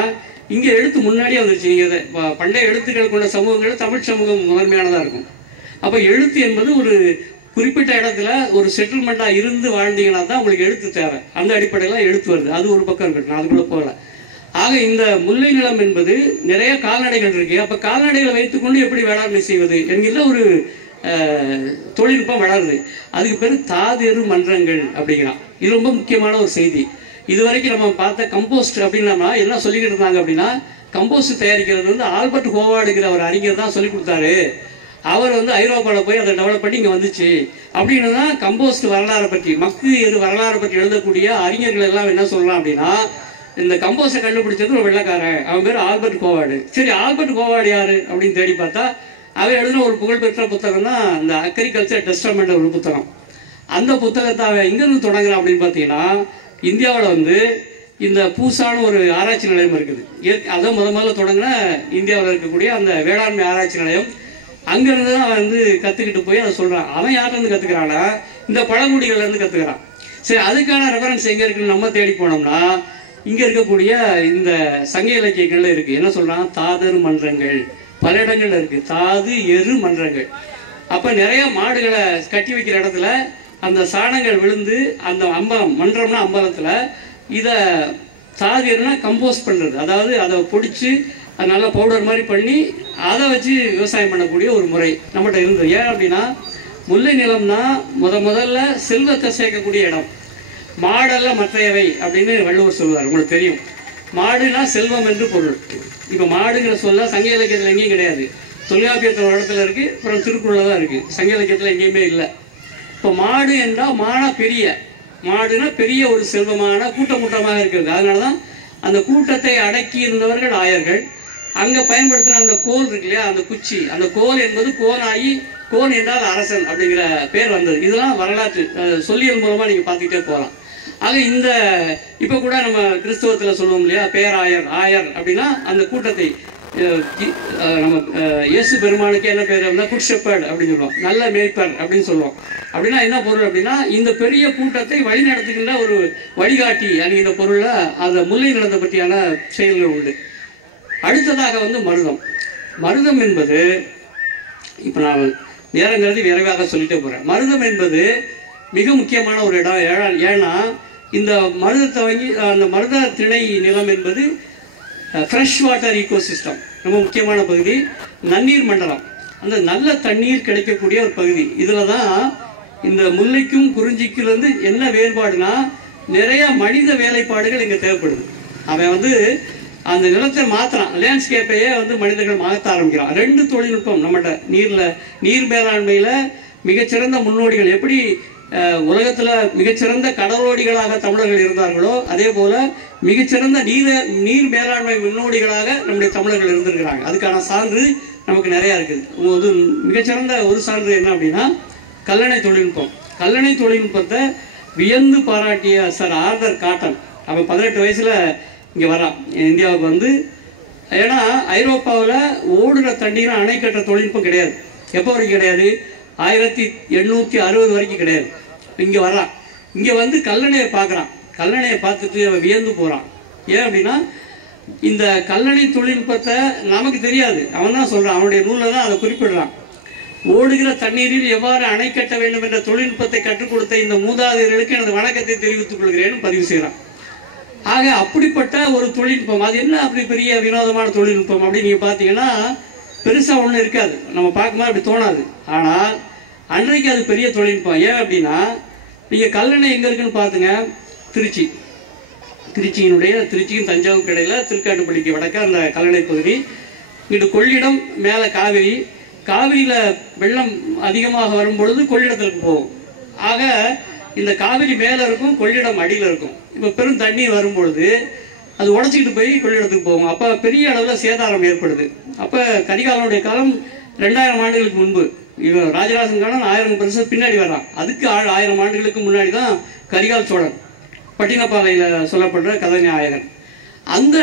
இங்க எழுத்து முன்னாடியே வந்துருச்சு. நீங்க பண்டைய எழுத்துக்கள் கொண்ட சமூகங்கள் தமிழ் சமூகம் முதன்மையானதா இருக்கும். அப்ப எழுத்து என்பது ஒரு குறிப்பிட்ட இடத்துல ஒரு செட்டில்மெண்டா இருந்து வாழ்ந்தீங்கன்னா தான் உங்களுக்கு எழுத்து தேவை. அந்த அடிப்படையில எழுத்து வருது. அது ஒரு பக்கம் இருக்கட்டும், அதுக்குள்ள போகல. ஆக இந்த முல்லை நிலம் என்பது நிறைய கால்நடைகள் இருக்கு. அப்ப கால்நடைகளை வைத்துக்கொண்டு எப்படி வேளாண்மை செய்வது என்கிற ஒரு தொழில்நுட்பம் வளருது. அதுக்கு பேரு தாதேறு மன்றங்கள் அப்படிங்கிறான். இது ரொம்ப முக்கியமான ஒரு செய்தி. இதுவரைக்கும் நம்ம பார்த்த கம்போஸ்ட் அப்படின்னா என்ன சொல்லிக்கிட்டு இருந்தாங்க அப்படின்னா கம்போஸ்ட் தயாரிக்கிறது வந்து ஆல்பர்ட் ஹோவார்டுங்கிற ஒரு அறிஞர் தான் சொல்லி கொடுத்தாரு. அவர் வந்து ஐரோப்பாவில் போய் அதை டெவலப் பண்ணி இங்கே வந்துச்சு அப்படின்னு தான் கம்போஸ்ட் வரலாறை பற்றி, மக்கு எரு வரலாறை பற்றி எழுதக்கூடிய அறிஞர்கள் எல்லாம் என்ன சொல்லலாம் அப்படின்னா இந்த கம்போஸ்டை கண்டுபிடிச்சது ஒரு வெள்ளைக்காரன், அவன் பேர் ஆல்பர்ட் ஹோவார்டு. சரி, ஆல்பர்ட் ஹோவார்டு யாரு அப்படின்னு தேடி பார்த்தா அவன் எழுதின ஒரு புகழ்பெற்ற புத்தகம் தான் இந்த அக்ரிகல்ச்சர் டெஸ்டமெண்ட் ஒரு புத்தகம். அந்த புத்தகத்தை அவன் எங்கிருந்து தொடங்குறான் அப்படின்னு பார்த்தீங்கன்னா இந்தியாவில் வந்து இந்த பூசான ஒரு ஆராய்ச்சி நிலையம் இருக்குது. அதை முதல்ல தொடங்கின இந்தியாவில் இருக்கக்கூடிய அந்த வேளாண்மை ஆராய்ச்சி நிலையம். அங்கிருந்து தான் அவன் வந்து கற்றுக்கிட்டு போய் அதை சொல்கிறான். அவன் யார்கிட்ட கற்றுக்கிறான்னா இந்த பழங்குடிகள்லேருந்து கற்றுக்கிறான். சரி, அதுக்கான ரெஃபரன்ஸ் எங்கே இருக்குன்னு நம்ம தேடி போனோம்னா இங்கே இருக்கக்கூடிய இந்த சங்க இலக்கியங்கள்ல இருக்குது. என்ன சொல்கிறான்? தாதர் மன்றங்கள் பல இடங்கள்ல இருக்குது. தாது எரு மன்றங்கள். அப்போ நிறைய மாடுகளை கட்டி வைக்கிற இடத்துல அந்த சாணங்கள் விழுந்து அந்த அம்பலம், மன்றம்னா அம்பலத்தில் இதை தாதியர்னா கம்போஸ் பண்ணுறது, அதாவது அதை பொடிச்சு அது நல்லா பவுடர் மாதிரி பண்ணி அதை வச்சு விவசாயம் பண்ணக்கூடிய ஒரு முறை நம்மகிட்ட இருந்தது. ஏன் அப்படின்னா முல்லை நிலம்னா முதல்ல செல்வத்தை சேர்க்கக்கூடிய இடம். மாடல்ல மற்றையவை அப்படின்னு வள்ளுவர் சொல்லுவார். உங்களுக்கு தெரியும், மாடுனா செல்வம் என்று பொருள். இப்போ மாடுங்கிற சொல்ல சங்க இலக்கியத்தில் எங்கேயும் கிடையாது. தொல்காப்பியத்தில் ஒரு இடத்துல இருக்குது, அப்புறம் திருக்குறளில் தான் இருக்குது. சங்க இலக்கியத்தில் எங்கேயுமே இல்லை. இப்போ மாடு என்றால் மானா பெரிய, மாடுனா பெரிய ஒரு செல்வமான கூட்டமாக இருக்கிறது. அதனால தான் அந்த கூட்டத்தை அடக்கி இருந்தவர்கள் ஆயர்கள். அங்கே பயன்படுத்தின அந்த கோல் இருக்கு இல்லையா, அந்த குச்சி, அந்த கோல் என்பது கோனாகி கோன் என்றால் அரசன் அப்படிங்கிற பேர் வந்தது. இதெல்லாம் வரலாற்று சொல்லியல் மூலமாக நீங்கள் பார்த்துக்கிட்டே போகலாம். ஆக இந்த இப்போ கூட நம்ம கிறிஸ்தவத்தில் சொல்லுவோம் இல்லையா, பேராயர் ஆயர் அப்படின்னா அந்த கூட்டத்தை நம்ம இயேசு பெருமானுக்கு என்ன பேர் அப்படின்னா குட் ஷெப்பர்ட் அப்படின்னு சொல்லுவோம், நல்ல மேய்ப்பர் அப்படின்னு சொல்லுவோம். அப்படின்னா என்ன பொருள் அப்படின்னா இந்த பெரிய கூட்டத்தை வழி நடத்துகின்ற ஒரு வழிகாட்டி அப்படிங்கிற பொருள்ல அந்த முல்லை நிலத்தை பற்றியான செயல்கள் உண்டு. அடுத்ததாக வந்து மருதம். மருதம் என்பது இப்போ நான் நேரங்கிறது விரைவாக சொல்லிட்டே போறேன். மருதம் என்பது மிக முக்கியமான ஒரு இடம். ஏன்னா இந்த மருதத்தை வாங்கி அந்த மருத திணை நிலம் என்பது ஃப்ரெஷ் வாட்டர் ஈகோசிஸ்டம், ரொம்ப முக்கியமான பகுதி. நன்னீர் மண்டலம், அந்த நல்ல தண்ணீர் கிடைக்கக்கூடிய ஒரு பகுதி. இதில் தான் இந்த முல்லைக்கும் குறிஞ்சிக்கிலிருந்து என்ன வேறுபாடுனா நிறைய மனித வேலைப்பாடுகள் இங்கே தேவைப்படுது. அவன் வந்து அந்த நிலத்தை மாற்றுறான், லேண்ட்ஸ்கேப்பையே வந்து மனிதர்கள் மாற்ற ஆரம்பிக்கிறான். 2 தொழில்நுட்பம் நம்மகிட்ட நீர் மேலாண்மையில் மிகச்சிறந்த முன்னோடிகள். எப்படி உலகத்தில் மிகச்சிறந்த கடலோடிகளாக தமிழர்கள் இருந்தார்களோ அதே போல மிகச்சிறந்த நீர் மேலாண்மை முன்னோடிகளாக நம்முடைய தமிழர்கள் இருந்திருக்கிறாங்க. அதுக்கான சான்று நமக்கு நிறையா இருக்குது. அது மிகச்சிறந்த ஒரு சான்று என்ன அப்படின்னா கல்லணை தொழில்நுட்பம். கல்லணை தொழில்நுட்பத்தை வியந்து பாராட்டிய சர் ஆர்தர் காட்டன். அவன் 18 வயசுல இங்கே வரான் இந்தியாவுக்கு வந்து. ஏன்னா ஐரோப்பாவில் ஓடுற தண்ணீரை அணை கட்டுற தொழில்நுட்பம் கிடையாது. எப்போ வரைக்கும் கிடையாது? 1860 வரைக்கும் கிடையாது. இங்கே வர்றான், இங்கே வந்து கல்லணையை பார்க்குறான். கல்லணையை பார்த்துட்டு அவன் வியந்து போகிறான். ஏன் அப்படின்னா இந்த கல்லணை தொழில்நுட்பத்தை நமக்கு தெரியாது. அவன் தான் சொல்கிறான், அவனுடைய நூலில் தான் அதை குறிப்பிடுறான். ஓடுகிற தண்ணீரில் எவ்வாறு அணை கட்ட வேண்டும் என்ற தொழில்நுட்பத்தை கற்றுக் கொடுத்த இந்த மூதாதையர்களுக்கு எனது வணக்கத்தை தெரிவித்துக் கொள்கிறேன்னு பதிவு செய்கிறான். ஆக அப்படிப்பட்ட ஒரு தொழில்நுட்பம், அது என்ன அப்படி பெரிய வினோதமான தொழில்நுட்பம் அப்படின்னு நீங்கள் பார்த்தீங்கன்னா பெருசாக ஒன்றும் இருக்காது, நம்ம பார்க்கும்போது அப்படி தோணாது. ஆனால் அன்றைக்கு அது பெரிய தொழில்நுட்பம். ஏன் அப்படின்னா நீங்கள் கல்லணை எங்கே இருக்குன்னு பார்த்துங்க, திருச்சிக்கும் தஞ்சாவூருக்கு இடையில திருக்காட்டுப்பள்ளிக்கு வடக்க அந்த கல்லணை பகுதி. இங்கிட்டு கொள்ளிடம், மேலே காவிரி. காவிரியில் வெள்ளம் அதிகமாக வரும்பொழுது கொள்ளிடத்திற்கு போகும். ஆக இந்த காவிரி மேலே இருக்கும், கொள்ளிடம் அடியில் இருக்கும். இப்போ பெரும் தண்ணீர் வரும்பொழுது அது உடச்சிக்கிட்டு போய் கொள்ளிடத்துக்கு போகும். அப்போ பெரிய அளவில் சேதாரம் ஏற்படுது. அப்போ கரிகாலனுடைய காலம் 2000 ஆண்டுகளுக்கு முன்பு. இவன் ராஜராஜன் காலம் 1000 வருஷம் பின்னாடி வர்றான். அதுக்கு 1000 ஆண்டுகளுக்கு முன்னாடி தான் கரிகால் சோழன், பட்டினப்பாலையில் சொல்லப்படுற கதாநாயகன். அந்த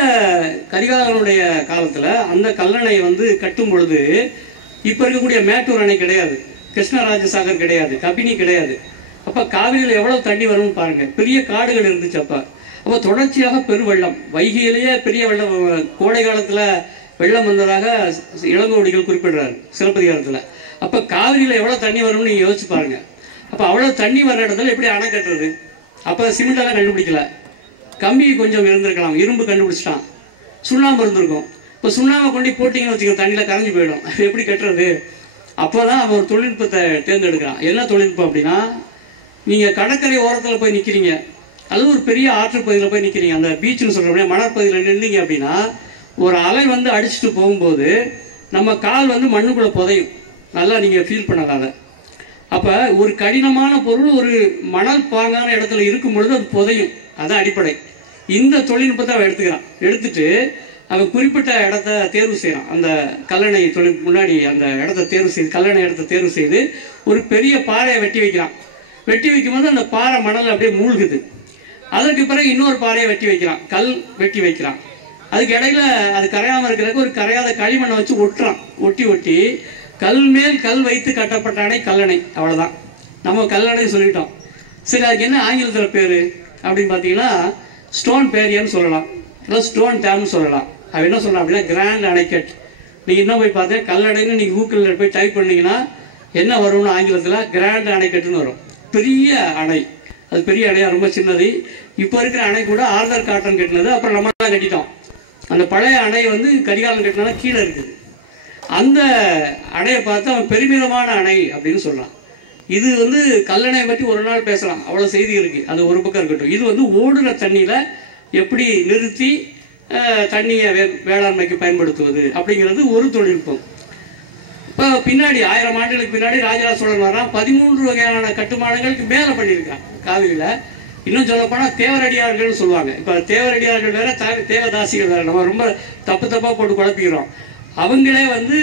கரிகாலனுடைய காலத்தில் அந்த கல்லணை வந்து கட்டும் பொழுது இப்போ இருக்கக்கூடிய மேட்டூர் அணை கிடையாது, கிருஷ்ணராஜசாகர் கிடையாது, கபினி கிடையாது. அப்போ காவிரியில் எவ்வளோ தண்ணி வரும்னு பாருங்கள். பெரிய காடுகள் இருந்துச்சு. அப்போ தொடர்ச்சியாக பெருவெள்ளம், வைகையிலேயே பெரிய வெள்ளம், கோடை காலத்தில் வெள்ளம் வந்ததாக இளங்கோவடிகள் குறிப்பிடுறாரு சிலப்பதிகாரத்தில். அப்போ காவிரியில் எவ்வளோ தண்ணி வரும்னு நீங்கள் யோசிச்சு பாருங்க. அப்போ அவ்வளோ தண்ணி வர இடத்துல எப்படி அணை கட்டுறது? அப்போ சிமெண்டெல்லாம் கண்டுபிடிக்கல, கம்பி கொஞ்சம் இருந்திருக்கலாம், இரும்பு கண்டுபிடிச்சிட்டான், சுண்ணாம்பு இருந்திருக்கும். இப்போ சுண்ணாம்பை கொண்டு போட்டிங்கன்னு வச்சுக்கோங்க, தண்ணியில் கரைஞ்சி போயிடும். எப்படி கட்டுறது? அப்போ தான் அவன் ஒரு தொழில்நுட்பத்தை தேர்ந்தெடுக்கிறான். என்ன தொழில்நுட்பம் அப்படின்னா, நீங்கள் கடற்கரை ஓரத்தில் போய் நிற்கிறீங்க அல்லது ஒரு பெரிய ஆற்று பகுதியில் போய் நிற்கிறீங்க, அந்த பீச்சுன்னு சொல்கிறோம், மணற்பகுதியில் நின்றீங்க அப்படின்னா ஒரு அலை வந்து அடிச்சுட்டு போகும்போது நம்ம கால் வந்து மண்ணுக்குள்ளே புதையும். நல்லா நீங்கள் ஃபீல் பண்ணலாம் அதை. அப்போ ஒரு கடினமான பொருள் ஒரு மணல் பாங்கான இடத்துல இருக்கும் பொழுது அது புதையும். அதுதான் அடிப்படை. இந்த தொழில்நுட்பத்தை அவன் எடுத்துட்டு அவன் குறிப்பிட்ட இடத்த தேர்வு செய்கிறான். அந்த கல்லணை முன்னாடி அந்த இடத்த தேர்வு செய்து, கல்லணை இடத்த தேர்வு செய்து ஒரு பெரிய பாறையை வெட்டி வைக்கிறான். வெட்டி வைக்கும்போது அந்த பாறை மணல் அப்படியே மூழ்குது. அதற்கு பிறகு இன்னொரு பாறையை வெட்டி வைக்கிறான், கல் வெட்டி வைக்கிறான். அதுக்கு இடையில அது கரையாமல் இருக்கிறதுக்கு ஒரு கரையாத களிமண்ணை வச்சு ஒட்டுறான். ஒட்டி கல் மேல் கல் வைத்து கட்டப்பட்ட அணை கல்லணை. அவ்வளோதான், நம்ம கல்லணை சொல்லிட்டோம். சரி, அதுக்கு என்ன ஆங்கிலத்தில் பேர் அப்படின்னு பார்த்தீங்கன்னா ஸ்டோன் பேரியர்னு சொல்லலாம், இல்லை ஸ்டோன் டேம்னு சொல்லலாம். அவன் என்ன சொல்லலாம் அப்படின்னா கிராண்ட் அணைக்கட். நீங்கள் இன்னும் போய் பார்த்தேன் கல்லணைன்னு நீங்கள் கூகுளில் போய் டைப் பண்ணிங்கன்னா என்ன வரும்னு ஆங்கிலத்தில் கிராண்ட் அணைக்கட்டுன்னு வரும். பெரிய அணை, அது பெரிய அணையாக ரொம்ப சின்னது. இப்போ இருக்கிற அணை கூட ஆர்தர் காட்டன் கட்டினது, அப்புறம் நம்மளாம் கட்டிட்டோம். அந்த பழைய அணை வந்து கரிகாலன் கட்டினா கீழே இருக்குது. அந்த அணையை பார்த்து அவன் பெருமிதமான அணை அப்படின்னு சொல்கிறான். இது வந்து கல்லணையை பற்றி ஒரு நாள் பேசலாம், அவ்வளோ செய்தி இருக்குது. அது ஒரு பக்கம் இருக்கட்டும். இது வந்து ஓடுற தண்ணியில் எப்படி நிறுத்தி தண்ணியை வேளாண்மைக்கு பயன்படுத்துவது அப்படிங்கிறது ஒரு தொழில்நுட்பம். இப்போ பின்னாடி 1000 ஆண்டுகளுக்கு பின்னாடி ராஜராஜ சோழன் வரான். 13 வகையான கட்டுமானங்களுக்கு மேலே பண்ணியிருக்கான் காவிரியில். இன்னும் சொல்லப்போனால் தேவரடியார்கள்னு சொல்லுவாங்க. இப்போ தேவரடியார்கள் வேற, தேவதாசிகள் வேற. நம்ம ரொம்ப தப்பாக போட்டு குழப்பிக்கிறோம். அவங்களே வந்து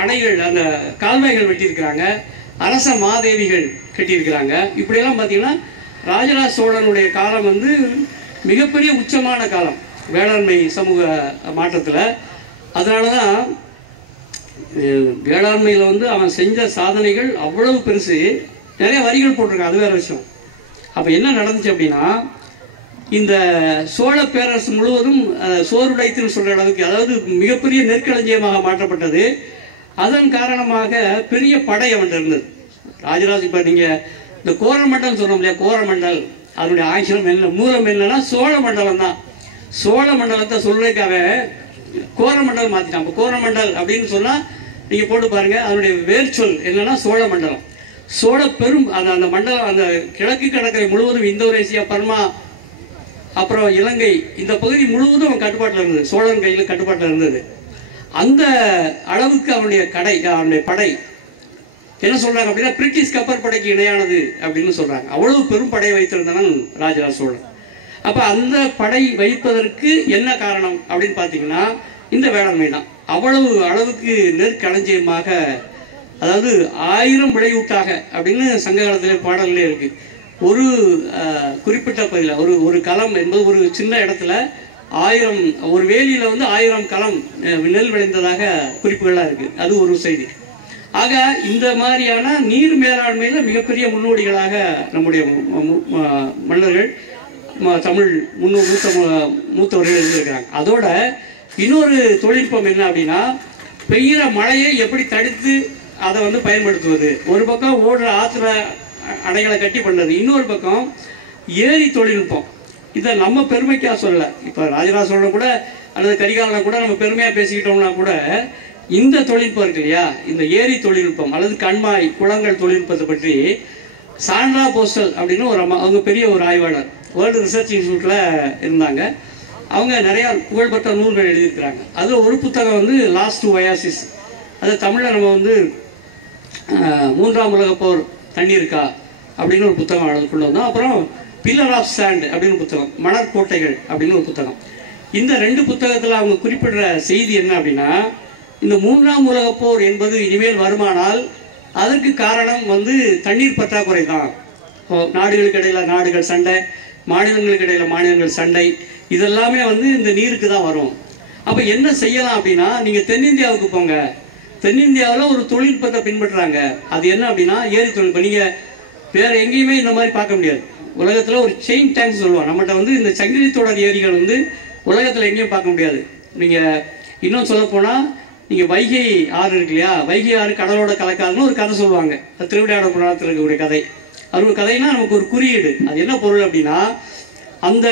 அணைகள், அந்த கால்வாய்கள் வெட்டியிருக்கிறாங்க, அரச மாதேவிகள் கட்டியிருக்கிறாங்க. இப்படியெல்லாம் பார்த்தீங்கன்னா ராஜராஜ சோழனுடைய காலம் வந்து மிகப்பெரிய உச்சமான காலம் வேளாண்மை சமூக மாற்றத்தில். அதனால தான் வேளாண்மையில் வந்து அவன் செஞ்ச சாதனைகள் அவ்வளவு பெருசு. நிறைய வரிகள் போட்டிருக்கான், அது வேற விஷயம். அப்போ என்ன நடந்துச்சு அப்படின்னா இந்த சோழ பேரரசு முழுவதும் சோறுடைத்துன்னு சொல்கிற அளவுக்கு, அதாவது மிகப்பெரிய நெற்களஞ்சியமாக மாற்றப்பட்டது. அதன் காரணமாக பெரிய படை அவன் இருந்தது. ராஜராஜ இப்போ நீங்கள் இந்த கோரமண்டல் சொன்னோம் இல்லையா, கோரமண்டல் அதனுடைய ஆட்சியம் என்ன, மூலம் என்னன்னா சோழ மண்டலம் தான். சோழ மண்டலத்தை சொல்றதுக்காக கோரமண்டல் மாற்றிட்டான். இப்போ கோரமண்டல் அப்படின்னு சொன்னால் நீங்கள் போட்டு பாருங்க, அதனுடைய வேர் சொல் என்னன்னா சோழ மண்டலம். சோழ பெரும் அந்த மண்டலம், அந்த கிழக்கு கடற்கரை முழுவதும் இந்தோனேசியா, பர்மா, அப்புறம் இலங்கை, இந்த பகுதி முழுவதும் அவன் கட்டுப்பாட்டில் இருந்தது, சோழன் கையில் கட்டுப்பாட்டில் இருந்தது. அந்த அளவுக்கு அவனுடைய படை என்ன சொல்றாங்க அப்படின்னா பிரிட்டிஷ் கப்பற்படைக்கு இணையானது அப்படின்னு சொல்றாங்க. அவ்வளவு பெரும் படை வைத்திருந்தவன் ராஜராஜ சோழன். அப்ப அந்த படை வைப்பதற்கு என்ன காரணம் அப்படின்னு பார்த்தீங்கன்னா இந்த வேளாண்மை தான். அவ்வளவு அளவுக்கு நெற்களஞ்சியமாக, அதாவது 1000 விளையூட்டாக அப்படின்னு சங்க காலத்திலே பாடல்களே இருக்கு. ஒரு குறிப்பிட்ட பகுதியில் ஒரு களம் என்பது ஒரு சின்ன இடத்துல 1000, ஒரு வேலியில வந்து 1000 களம் நெல் விளைந்ததாக குறிப்புகள்லாம் இருக்கு. அது ஒரு செய்தி. ஆக இந்த மாதிரியான நீர் மேலாண்மையில மிகப்பெரிய முன்னோடிகளாக நம்முடைய மன்னர்கள், தமிழ் மூத்தவர்கள் இருந்திருக்கிறாங்க. அதோட இன்னொரு தொழில்நுட்பம் என்ன அப்படின்னா பெய்கிற மழையை எப்படி தடுத்து அதை வந்து பயன்படுத்துவது. ஒரு பக்கம் ஓடுற ஆற்றுல அணைகளை கட்டி பண்ணது, இன்னொரு பக்கம் ஏரி தொழில்நுட்பம். இதை நம்ம பெருமைக்காக சொல்லலை. இப்போ ராஜராஜ சோழன் கூட அல்லது கரிகாலனை கூட நம்ம பெருமையாக பேசிக்கிட்டோம்னா கூட இந்த தொழில்நுட்பம் இருக்கு இல்லையா, இந்த ஏரி தொழில்நுட்பம் அல்லது கண்மாய் குளங்கள் தொழில்நுட்பத்தை பற்றி சாண்ட்ரா போஸ்டல் அப்படின்னு ஒரு அவங்க பெரிய ஒரு ஆய்வாளர், வேர்ல்டு ரிசர்ச் இன்ஸ்டியூட்டில் இருந்தாங்க. அவங்க நிறையா புகழ்பெற்ற நூல்கள் எழுதியிருக்கிறாங்க. அதில் ஒரு புத்தகம் வந்து லாஸ்ட் டு ஒயாசிஸ், அது தமிழில் நம்ம வந்து 3ஆம் உலகப் போர் தண்ணி இருக்கா அப்படின்னு ஒரு புத்தகம் அதுக்குள்ள வந்தோம். அப்புறம் பில்லர் ஆஃப் சாண்ட் அப்படின்னு புத்தகம், மணற்கோட்டைகள் அப்படின்னு ஒரு புத்தகம். இந்த 2 புத்தகத்தில் அவங்க குறிப்பிடுற செய்தி என்ன அப்படின்னா இந்த 3ஆம் உலகப் போர் என்பது இனிமேல் வருமானால் அதற்கு காரணம் வந்து தண்ணீர் பற்றாக்குறை தான். நாடுகளுக்கு இடையில நாடுகள் சண்டை, மாநிலங்களுக்கு இடையில மாநிலங்கள் சண்டை, இதெல்லாமே வந்து இந்த நீருக்கு தான் வரும். அப்போ என்ன செய்யலாம் அப்படின்னா நீங்கள் தென்னிந்தியாவுக்கு போங்க. தென்னிந்தியாவில் ஒரு தொழில்நுட்பத்தை பின்பற்றுறாங்க. அது என்ன அப்படின்னா ஏரி தொழில்நுட்பம். நீங்கள் வேற எங்கேயுமே இந்த மாதிரி பார்க்க முடியாது. உலகத்தில் ஒரு செயின் டேங்க் சொல்லுவோம். நம்மகிட்ட வந்து இந்த சங்கிலி தொடர் ஏரிகள் வந்து உலகத்தில் எங்கேயும் பார்க்க முடியாது. நீங்கள் இன்னும் சொல்ல போனால் நீங்கள் வைகை ஆறு இருக்கு இல்லையா, வைகை ஆறு கடலோட கலக்காதுன்னு ஒரு கதை சொல்லுவாங்க. திருவிளையாடல் புராணத்தில் இருக்கக்கூடிய கதை. அது ஒரு கதைனா நமக்கு ஒரு குறியீடு. அது என்ன பொருள் அப்படின்னா அந்த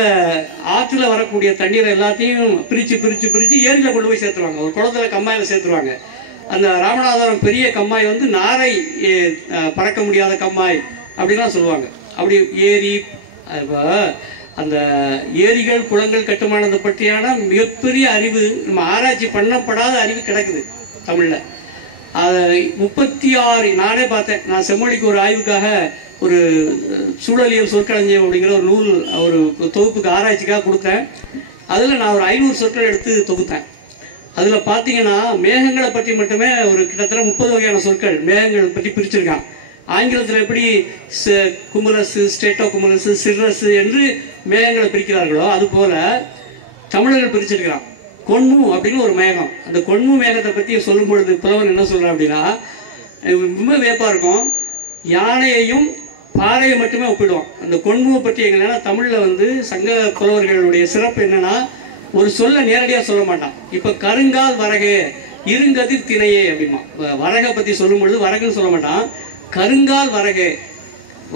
ஆற்றுல வரக்கூடிய தண்ணீரை எல்லாத்தையும் பிரித்து பிரித்து பிரித்து ஏரியில் கொண்டு போய் சேர்த்துருவாங்க. ஒரு குளத்துல கம்மாயில் சேர்த்துருவாங்க. அந்த ராமநாதபுரம் பெரிய கம்மாய் வந்து நாரை பறக்க முடியாத கம்மாய் அப்படின்லாம் சொல்லுவாங்க. அப்படி ஏரி, அந்த ஏரிகள் குளங்கள் கட்டுமானத்தை பற்றியான மிகப்பெரிய அறிவு, நம்ம ஆராய்ச்சி பண்ணப்படாத அறிவு கிடக்குது தமிழில். 36 நானே பார்த்தேன். நான் செம்மொழிக்கு ஒரு ஆய்வுக்காக ஒரு சூழலியல் சொற்களஞ்சியம் அப்படிங்கிற ஒரு நூல் ஒரு தொகுப்புக்கு ஆராய்ச்சிக்காக கொடுத்தேன். அதில் நான் ஒரு 500 சொற்கள் எடுத்து தொகுத்தேன். அதில் பார்த்தீங்கன்னா மேகங்களை பற்றி மட்டுமே ஒரு கிட்டத்தட்ட 30 வகையான சொற்கள் மேகங்கள் பற்றி பிரிச்சிருக்கான். ஆங்கிலத்தில் எப்படி குமுலஸ், ஸ்டேட்டோ குமுலஸ், சிர்ரஸ் என்று மேகங்களை பிரிக்கிறார்களோ அதுபோல தமிழர்கள் பிரிச்சிருக்கிறான். கொன்மு அப்படின்னு ஒரு மேகம். அந்த கொன்மு மேகத்தை பற்றி சொல்லும் பொழுது புலவன் என்ன சொல்றான் அப்படின்னா, ரொம்ப வேப்பா இருக்கும். யானையையும் பாறையை மட்டுமே ஒப்பிடுவான். அந்த கொன்முவை பற்றி எங்கன்னா தமிழில் சங்க புலவர்களுடைய சிறப்பு என்னன்னா, ஒரு சொல்ல நேரடியாக சொல்ல மாட்டான். இப்போ கருங்கால் வரகே, இருங்கதிர் திணையே அப்படிமா. வரகை பற்றி சொல்லும் பொழுது வரகுன்னு சொல்ல மாட்டான், கருங்கால் வரகே.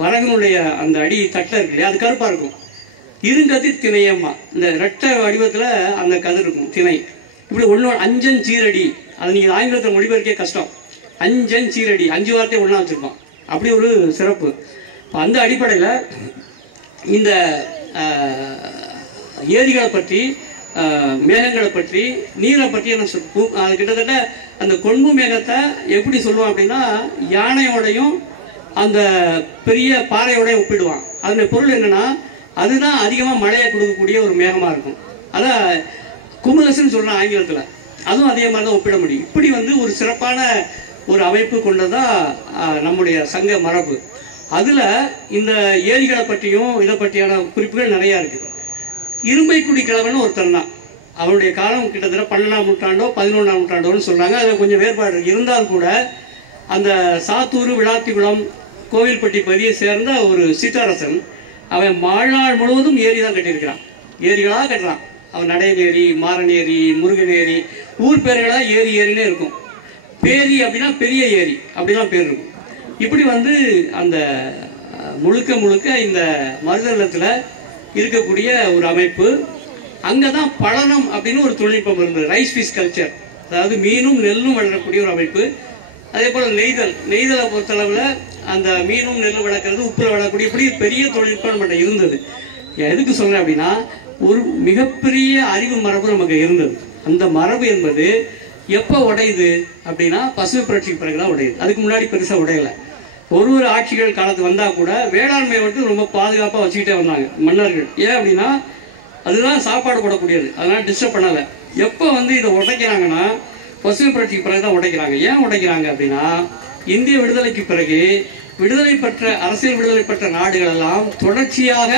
வரகனுடைய அந்த அடி தட்டில் இருக்கு இல்லையா, அது கருப்பாக இருக்கும். இருங்கதிர் திணையம்மா, இந்த ரெட்டை வடிவத்தில் அந்த கதிர் இருக்கும், திணை. இப்படி ஒன்று அஞ்சன் சீரடி, அது நீங்கள் ஆங்கிலத்தில் மொழிபெயர்க்கே கஷ்டம். அஞ்சன் சீரடி, 5 வார்த்தையை ஒன்றா வச்சுருக்கோம். அப்படி ஒரு சிறப்பு. அந்த அடிப்படையில் இந்த ஏரிகளை பற்றி, மேகங்களை பற்றி, நீரை பற்றி என்ன அது கிட்டத்தட்ட அந்த கொன்மு மேகத்தை எப்படி சொல்லுவான் அப்படின்னா, யானையோடையும் அந்த பெரிய பாறையோடையும் ஒப்பிடுவான். அதனுடைய பொருள் என்னன்னா, அதுதான் அதிகமாக மழையை கொடுக்கக்கூடிய ஒரு மேகமாக இருக்கும். அதான் குமுலஸ்ன்னு சொல்கிறான் ஆங்கிலத்தில். அதுவும் அதே மாதிரி தான் ஒப்பிட முடியும். இப்படி ஒரு சிறப்பான ஒரு அமைப்பு கொண்டதான் நம்முடைய சங்க மரபு. அதில் இந்த ஏரிகளை பற்றியும் இதை பற்றியான குறிப்புகள் நிறையா இருக்குது. இரும்பைக்குடி கிழவன் ஒருத்தர் தான். அவருடைய காலம் கிட்டத்தட்ட 12ஆம் நூற்றாண்டோ 11ஆம் நூற்றாண்டோன்னு சொல்கிறாங்க. அதில் கொஞ்சம் வேறுபாடு இருந்தால் கூட அந்த சாத்தூர், விளாத்திக்குளம், கோவில்பட்டி பகுதியை சேர்ந்த ஒரு சிற்றரசன், அவன் வாழ்நாள் முழுவதும் ஏரி தான் கட்டியிருக்கிறான். ஏரிகளாக கட்டுறான். அவன் நடையன் ஏரி, மாறன் ஏரி, முருகன் ஏரி, ஊர் பேர்களாக ஏரி ஏரினே இருக்கும். பேரி அப்படின்னா பெரிய ஏரி அப்படிதான் பேர் இருக்கும். இப்படி அந்த முழுக்க முழுக்க இந்த மருதநிலத்தில் இருக்கக்கூடிய ஒரு அமைப்பு. அங்கே தான் பழனம் அப்படின்னு ஒரு தொழில்நுட்பம் இருந்தது, ரைஸ் ஃபிஷ் கல்ச்சர். அதாவது மீனும் நெல்லும் வளரக்கூடிய ஒரு அமைப்பு. அதே போல் நெய்தலை பொறுத்தளவில் அந்த மீனும் நெல்லும் வளர்க்குறது, உப்புல வளரக்கூடிய இப்படி பெரிய தொழில்நுட்பம் நம்மகிட்ட இருந்தது. எதுக்கு சொல்கிறேன் அப்படின்னா, ஒரு மிகப்பெரிய அறிவு மரபு நமக்கு இருந்தது. அந்த மரபு என்பது எப்போ உடையுது அப்படின்னா, பசுமை புரட்சிக்கு பிறகுதான் உடையுது. அதுக்கு முன்னாடி பெருசாக உடையலை. ஒரு ஆட்சிகள் காலத்துக்கு வந்தால் கூட வேளாண்மையை ரொம்ப பாதுகாப்பாக வச்சுக்கிட்டே வந்தாங்க மன்னர்கள். ஏன் அப்படின்னா, அதுதான் சாப்பாடு போடக்கூடியது, அதனால் டிஸ்டர்ப் பண்ணலை. எப்போ இதை உடைக்கிறாங்கன்னா, பசுமை புரட்சிக்கு பிறகு தான் உடைக்கிறாங்க. ஏன் உடைக்கிறாங்க அப்படின்னா, இந்திய விடுதலைக்கு பிறகு விடுதலை பெற்ற அரசியல் விடுதலை பெற்ற நாடுகள் எல்லாம் தொடர்ச்சியாக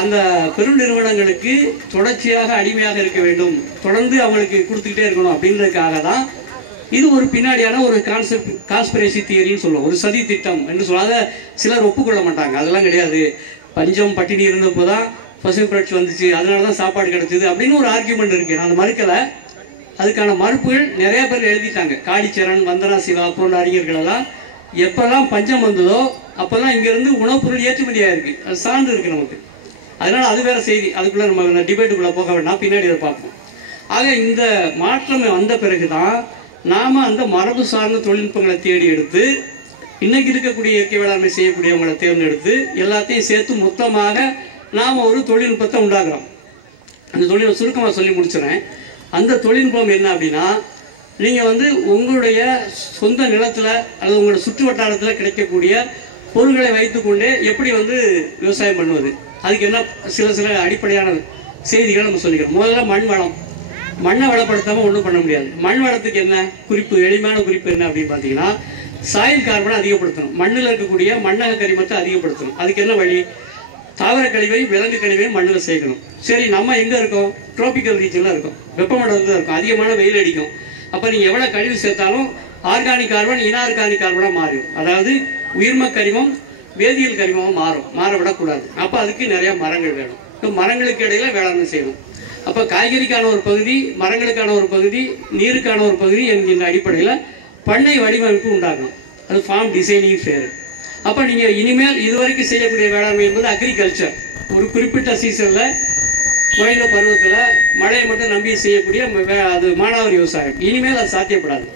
அந்த பெருநிறுவனங்களுக்கு தொடர்ச்சியாக அடிமையாக இருக்க வேண்டும், தொடர்ந்து அவங்களுக்கு கொடுத்துக்கிட்டே இருக்கணும் அப்படின்றதுக்காக தான் இது ஒரு பின்னாடியான ஒரு கான்ஸ்பிரசி தியரின்னு சொல்லுவோம், ஒரு சதி திட்டம் என்று சொல்லாத சிலர் ஒப்புக்கொள்ள மாட்டாங்க. அதெல்லாம் கிடையாது. பஞ்சம் பட்டினி இருந்தப்போ தான் பசுமை புரட்சி வந்துச்சு, அதனால தான் சாப்பாடு கிடைச்சிது அப்படின்னு ஒரு ஆர்கியூமெண்ட் இருக்கு. நான் அந்த மறுக்கலை. அதுக்கான மறுப்புகள் நிறைய பேர் எழுதிட்டாங்க. காடிச்சரண், வந்தனா சிவா போன்ற அறிஞர்கள் எல்லாம் எப்பெல்லாம் பஞ்சம் வந்ததோ அப்பெல்லாம் இங்கிருந்து உணவுப் பொருள் ஏற்றுமதியாக இருக்கு, அது சார்ந்து இருக்கு நமக்கு. அதனால அது வேற செய்தி, அதுக்குள்ள நம்ம டிபேட்டுக்குள்ள போக வேண்டாம், பின்னாடி அதை பார்ப்போம். ஆக இந்த மாற்றம் வந்த பிறகுதான் நாம அந்த மரபு சார்ந்த தொழில்நுட்பங்களை தேடி எடுத்து இன்னைக்கு இருக்கக்கூடிய இயற்கை வேளாண்மை செய்யக்கூடியவங்களை தேர்ந்தெடுத்து எல்லாத்தையும் சேர்த்து மொத்தமாக நாம ஒரு தொழில்நுட்பத்தை உண்டாக்குறோம். அந்த தொழில் சுருக்கமாக சொல்லி முடிச்சுறேன். அந்த தொழில்நுட்பம் என்ன அப்படின்னா, நீங்க உங்களுடைய சொந்த நிலத்துல அல்லது உங்களோட சுற்று வட்டாரத்தில் கிடைக்கக்கூடிய பொருட்களை வைத்துக்கொண்டே எப்படி விவசாயம் பண்ணுவது, அதுக்கு என்ன சில அடிப்படையான செய்திகளை நம்ம சொல்லிக்கிறோம். முதல்ல மண் வளம். மண்ணை வளப்படுத்தாமல் ஒன்றும் பண்ண முடியாது. மண் வளத்துக்கு என்ன குறிப்பு, எளிமையான குறிப்பு என்ன அப்படின்னு பார்த்தீங்கன்னா, சாயில் கார்பனை அதிகப்படுத்தணும். மண்ணில் இருக்கக்கூடிய மண்ணக கரிமத்தை அதிகப்படுத்தணும். அதுக்கு என்ன வழி? தாவர கழிவை, விலங்கு கழிவை மண்ணில் சேர்க்கணும். சரி, நம்ம எங்கே இருக்கோம்? டிராபிக்கல் ரீஜனில் இருக்கோம், வெப்பமண்டலத்தில் இருக்கும், அதிகமான வெயில் அடிக்கும். அப்போ நீங்கள் எவ்வளோ கழிவு சேர்த்தாலும் ஆர்கானிக் கார்பன் இன்ஆர்கானிக் கார்பனாக மாறிடும். அதாவது உயிர்ம கரிமம் வேதியியல் கரிமமாக மாற விடக்கூடாது. அப்போ அதுக்கு நிறையா மரங்கள் வேணும். இப்போ மரங்களுக்கு இடையில வேளாண்மை செய்யணும். அப்போ காய்கறிக்கான ஒரு பகுதி, மரங்களுக்கான ஒரு பகுதி, நீருக்கான ஒரு பகுதி என்கின்ற அடிப்படையில் பண்ணை வடிவமைப்பு உண்டாகணும். அது ஃபார்ம் டிசைனிங் பேர். அப்போ நீங்கள் இனிமேல் இதுவரைக்கும் செய்யக்கூடிய வேளாண்மை என்பது அக்ரிகல்ச்சர். ஒரு குறிப்பிட்ட சீசனில் குறைந்த பருவத்தில் மழையை மட்டும் நம்பி செய்யக்கூடிய அது மானாவாரி விவசாயம். இனிமேல் அது சாத்தியப்படாது.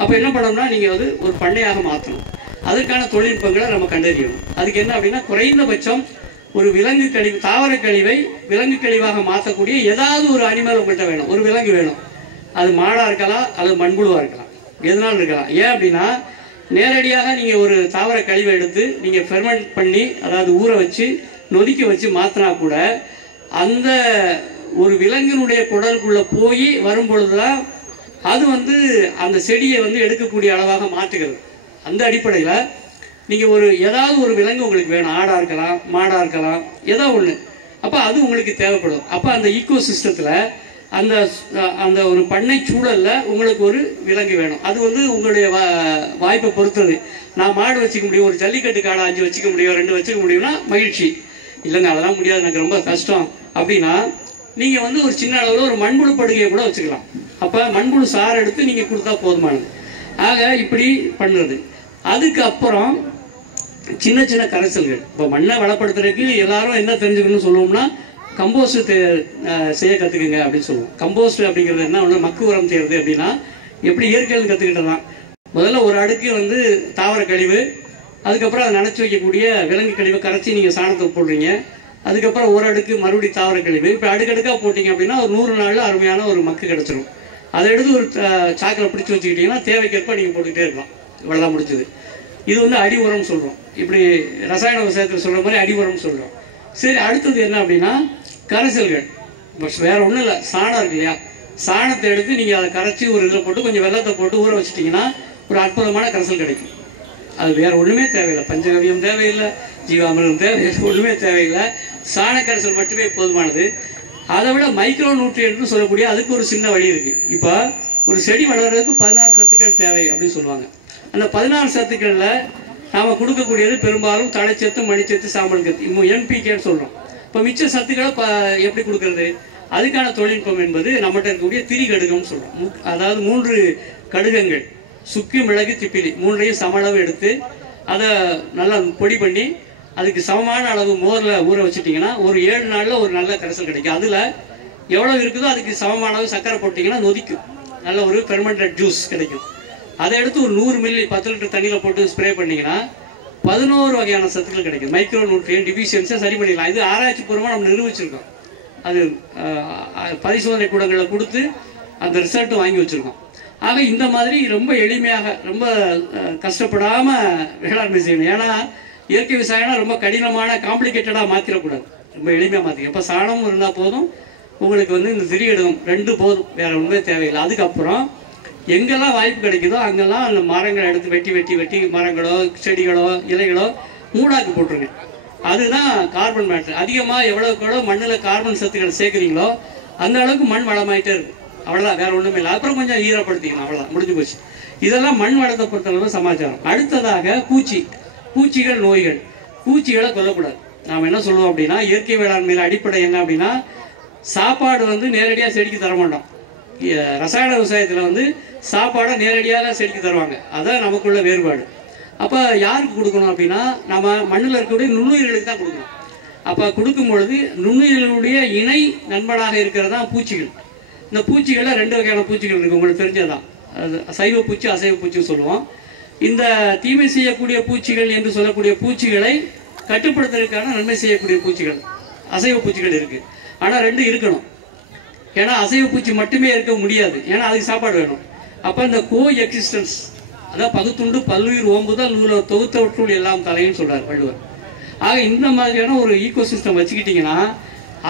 அப்போ என்ன பண்ணோம்னா, நீங்கள் ஒரு பண்ணையாக மாற்றணும். அதற்கான தொழில்நுட்பங்களை நம்ம கண்டறியணும். அதுக்கு என்ன அப்படின்னா, குறைந்தபட்சம் ஒரு விலங்கு கழிவு, தாவர கழிவை விலங்கு கழிவாக மாற்றக்கூடிய ஏதாவது ஒரு அனிமல் உங்கள்கிட்ட வேணும், ஒரு விலங்கு வேணும். அது மாடாக இருக்கலாம் அல்லது மண்புழுவாக இருக்கலாம், எதனாலும் இருக்கலாம். ஏன் அப்படின்னா, நேரடியாக நீங்கள் ஒரு தாவர கழிவை எடுத்து நீங்கள் ஃபெர்மெண்ட் பண்ணி, அதாவது ஊற வச்சு நொதிக்க வச்சு மாற்றினா கூட அந்த ஒரு விலங்கினுடைய குடலுக்குள்ளே போய் வரும் பொழுதுதான் அது அந்த செடியை எடுக்கக்கூடிய அளவாக மாற்றுகிறது. அந்த அடிப்படையில் நீங்கள் ஏதாவது ஒரு விலங்கு உங்களுக்கு வேணும், ஆடாக இருக்கலாம், மாடாக இருக்கலாம், ஏதோ ஒன்று. அப்போ அது உங்களுக்கு தேவைப்படும். அப்போ அந்த ஈக்கோ சிஸ்டத்தில் அந்த அந்த ஒரு பண்ணை சூழலில் உங்களுக்கு ஒரு விலங்கு வேணும். அது உங்களுடைய வாய்ப்பை பொறுத்தது. நான் மாடு வச்சுக்க முடியும், ஒரு ஜல்லிக்கட்டு காடை 5 வச்சுக்க முடியும், 2 வச்சுக்க முடியும்னா மகிழ்ச்சி. இல்லைங்க அதெல்லாம் முடியாது, எனக்கு ரொம்ப கஷ்டம் அப்படின்னா நீங்கள் ஒரு சின்ன அளவில் ஒரு மண்புழு படுகையை கூட வச்சுக்கலாம். அப்போ மண்புழு சாறு எடுத்து நீங்கள் கொடுத்தா போதுமானது. ஆக இப்படி பண்ணுறது. அதுக்கு அப்புறம் சின்ன சின்ன கரைசல்கள். இப்போ மண்ணை வளப்படுத்துறதுக்கு எல்லாரும் என்ன தெரிஞ்சுக்கணும்னு சொல்லுவோம்னா கம்போஸ்ட் செய்ய கற்றுக்குங்க அப்படின்னு சொல்லுவோம். கம்போஸ்ட் அப்படிங்கிறது என்ன ஒன்று, மக்கு உரம் செய்கிறது. அப்படின்னா எப்படி இயற்கையில் கற்றுக்கிட்டதான். முதல்ல ஒரு அடுக்கு தாவர கழிவு, அதுக்கப்புறம் அதை நினச்சி வைக்கக்கூடிய விலங்கு கழிவை கரைச்சி நீங்கள் சாணத்தை போடுறீங்க. அதுக்கப்புறம் ஒரு அடுக்கு மறுபடி தாவர கழிவு. இப்போ அடுக்கடுக்காக போட்டிங்க அப்படின்னா ஒரு 100 நாளில் அருமையான ஒரு மக்கு கிடச்சிரும். அதை எடுத்து ஒரு சாக்கில் பிடிச்சி வச்சுக்கிட்டிங்கன்னா தேவைக்கேற்ப நீங்கள் போட்டுக்கிட்டே இருக்கலாம். இவ்வளோதான் முடிச்சது. இது அடி உரம்னு சொல்கிறோம். இப்படி ரசாயன விவசாயத்தில் சொல்கிற மாதிரி அடி உரம்னு சொல்கிறோம். சரி, அடுத்தது என்ன அப்படின்னா கரைசல்கள். வேறு ஒன்றும் இல்லை, சாணம் இருக்கு இல்லையா, சாணத்தை எடுத்து நீங்கள் அதை கரைச்சி ஒரு இதில் போட்டு கொஞ்சம் வெள்ளத்தை போட்டு ஊற வச்சிட்டிங்கன்னா ஒரு அற்புதமான கரைசல் கிடைக்கும். அது வேறு ஒன்றுமே தேவையில்லை, பஞ்சகவியம் தேவையில்லை, ஜீவாமிரம் தேவையில்லை, ஒன்றுமே தேவையில்லை. சாண கரைசல் மட்டுமே போதுமானது. அதை விட மைக்ரோ நியூட்ரியன்ட்னு சொல்லக்கூடிய அதுக்கு ஒரு சின்ன வழி இருக்குது. இப்போ ஒரு செடி வளர்கிறதுக்கு 16 சத்துக்கள் தேவை அப்படின்னு சொல்லுவாங்க. அந்த 16 சத்துக்களில் நாம் கொடுக்கக்கூடியது பெரும்பாலும் தழைச்சத்து, மணிச்சத்து, சாம்பல் சத்து, NPKன்னு சொல்கிறோம். இப்போ மிச்ச சத்துக்களை எப்படி கொடுக்கறது? அதுக்கான தொழில்நுட்பம் என்பது நம்மகிட்ட இருக்கக்கூடிய திரிகடுகம்னு சொல்கிறோம். அதாவது 3 கடுகங்கள், சுக்கு, மிளகு, திப்பிலி 3ஐயும் சம அளவு எடுத்து அதை நல்லா பொடி பண்ணி அதுக்கு சமமான அளவு மோரில் ஊற வச்சுட்டிங்கன்னா ஒரு 7 நாளில் ஒரு நல்ல கரைசல் கிடைக்கும். அதில் எவ்வளோ இருக்குதோ அதுக்கு சமமான அளவு சர்க்கரை போட்டிங்கன்னா நொதிக்கும், நல்ல ஒரு ஃபெர்மெண்டட் ஜூஸ் கிடைக்கும். அதை எடுத்து ஒரு 100 மில்லி 10 லிட்டர் தண்ணியில் போட்டு ஸ்ப்ரே பண்ணிங்கன்னா 11 வகையான சத்துக்கள் கிடைக்கும். மைக்ரோ நியூட்ரியன் டிஃபிஷியன்ஸை சரி பண்ணிடலாம். இது ஆராய்ச்சி பூர்வமாக நம்ம நிரூபிச்சிருக்கோம். அது பரிசோதனை கூடங்களில் கொடுத்து அந்த ரிசல்ட்டும் வாங்கி வச்சுருக்கோம். ஆக இந்த மாதிரி ரொம்ப எளிமையாக, ரொம்ப கஷ்டப்படாமல் வேளாண்மை செய்யணும். ஏன்னா இயற்கை விவசாயம்னா ரொம்ப கடினமான காம்ப்ளிகேட்டடாக மாற்றிடக்கூடாது, ரொம்ப எளிமையாக மாற்றிக்க. இப்போ சாணம் இருந்தால் போதும் உங்களுக்கு இந்த திரிகடுகம் 2 போதும், வேறு ஒன்றுமே தேவையில்லை. அதுக்கப்புறம் எங்கெல்லாம் வாய்ப்பு கிடைக்குதோ அங்கெல்லாம் அந்த மரங்களை எடுத்து வெட்டி வெட்டி வெட்டி மரங்களோ செடிகளோ இலைகளோ மூடாக்கு போட்டுருங்க. அதுதான் கார்பன் மேட்ரு. அதிகமாக எவ்வளோக்கு மண்ணில் கார்பன் சத்துக்கள் சேர்க்குறீங்களோ அந்த அளவுக்கு மண் வளமாயிட்டே இருக்கும். அவ்வளோதான், வேற ஒன்றுமே இல்லை. அப்புறம் கொஞ்சம் ஈரப்படுத்திக்கணும், அவ்வளோதான், முடிஞ்சு போச்சு. இதெல்லாம் மண் வளத்தை பொறுத்தளவு சமாச்சாரம். அடுத்ததாக பூச்சிகள், நோய்கள். பூச்சிகளை கொல்லக்கூடாது. நாம் என்ன சொல்லுவோம் அப்படின்னா இயற்கை வேளாண்மையில் அடிப்படை என்ன அப்படின்னா சாப்பாடு நேரடியாக செடிக்கு தர மாட்டோம். ரசாயன விவசாயத்தில் சாப்பாடை நேரடியாக செடிக்கு தருவாங்க. அதான் நமக்குள்ள வேறுபாடு. அப்போ யாருக்கு கொடுக்கணும் அப்படின்னா நம்ம மண்ணில் இருக்கக்கூடிய நுண்ணுயிர்களுக்கு தான் கொடுக்கணும். அப்போ கொடுக்கும் பொழுது நுண்ணுயிர்களுடைய இணை நண்பனாக இருக்கிறது தான் பூச்சிகள். இந்த பூச்சிகளில் 2 வகையான பூச்சிகள் இருக்குது, உங்களுக்கு தெரிஞ்சதான். அது சைவ பூச்சி, அசைவ பூச்சின்னு சொல்லுவோம். இந்த தீமை செய்யக்கூடிய பூச்சிகள் என்று சொல்லக்கூடிய பூச்சிகளை கட்டுப்படுத்துவதற்கான நன்மை செய்யக்கூடிய பூச்சிகள், அசைவ பூச்சிகள் இருக்குது. ஆனால் 2 இருக்கணும். ஏன்னா அசைவ பூச்சி மட்டுமே இருக்க முடியாது, ஏன்னா அதுக்கு சாப்பாடு வேணும். அப்போ இந்த கோ எக்ஸிஸ்டன்ஸ், அதான் பகுத்துண்டு பல்லுயிர் ஓம்புதல் நூலை தொகுத்தவற்றுள் எல்லாம் தலைன்னு சொல்றார் வள்ளுவர். ஆக இந்த மாதிரியான ஒரு ஈகோ சிஸ்டம் வச்சுக்கிட்டீங்கன்னா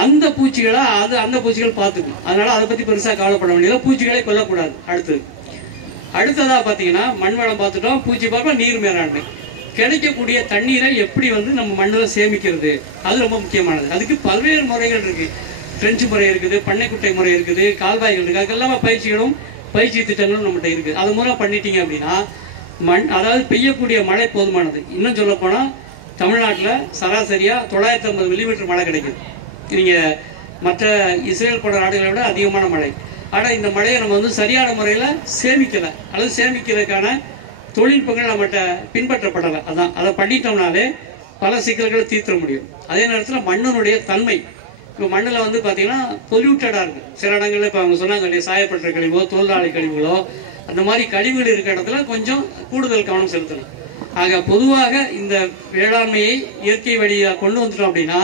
அந்த பூச்சிகளை அந்த பூச்சிகள் பார்த்துக்கும். அதனால அதை பற்றி பெருசாக கவலைப்பட வேண்டியதில்லை. பூச்சிகளை கொல்லக்கூடாது. அடுத்ததாக பார்த்தீங்கன்னா மண் வளம் பார்த்துட்டோம், பூச்சி பார்ப்போம், நீர் மேலாண்மை. கிடைக்கக்கூடிய தண்ணீரை எப்படி நம்ம மண்ணில் சேமிக்கிறது, அது ரொம்ப முக்கியமானது. அதுக்கு பல்வேறு முறைகள் இருக்குது. பிரெஞ்சு முறை இருக்குது, பண்ணைக்குட்டை முறை இருக்குது, கால்வாய்கள் இருக்குது. அதுக்கெல்லாம் பயிற்சி திட்டங்களும் நம்மகிட்ட இருக்குது. அது மூலம் பண்ணிட்டீங்க அப்படின்னா அதாவது பெய்யக்கூடிய மழை போதுமானது. இன்னும் சொல்ல போனால் தமிழ்நாட்டில் சராசரியாக 950 மில்லிமீட்டர் மழை கிடைக்குது. நீங்கள் மற்ற இஸ்ரேல் போன்ற நாடுகளை விட அதிகமான மழை. ஆனால் இந்த மழையை நம்ம சரியான முறையில் சேமிக்கலை, அல்லது சேமிக்கிறதுக்கான தொழில்நுட்பங்கள் நம்மகிட்ட பின்பற்றப்படலை. அதான் அதை பண்ணிட்டோம்னாலே பல சிக்கல்களை தீர்த்த முடியும். அதே நேரத்தில் மண்ணினுடைய தன்மை, இப்போ மண்ணில் பார்த்தீங்கன்னா பொல்யூட்டடாக இருக்குது. சில இடங்களில் இப்போ அவங்க சொன்னாங்க இல்லையா, சாயப்பட்ட கழிவோ தொழிலாளி கழிவுகளோ அந்த மாதிரி கழிவுகள் இருக்கிற இடத்துல கொஞ்சம் கூடுதல் கவனம் செலுத்தணும். ஆக பொதுவாக இந்த வேளாண்மையை இயற்கை வழியாக கொண்டு வந்துட்டோம் அப்படின்னா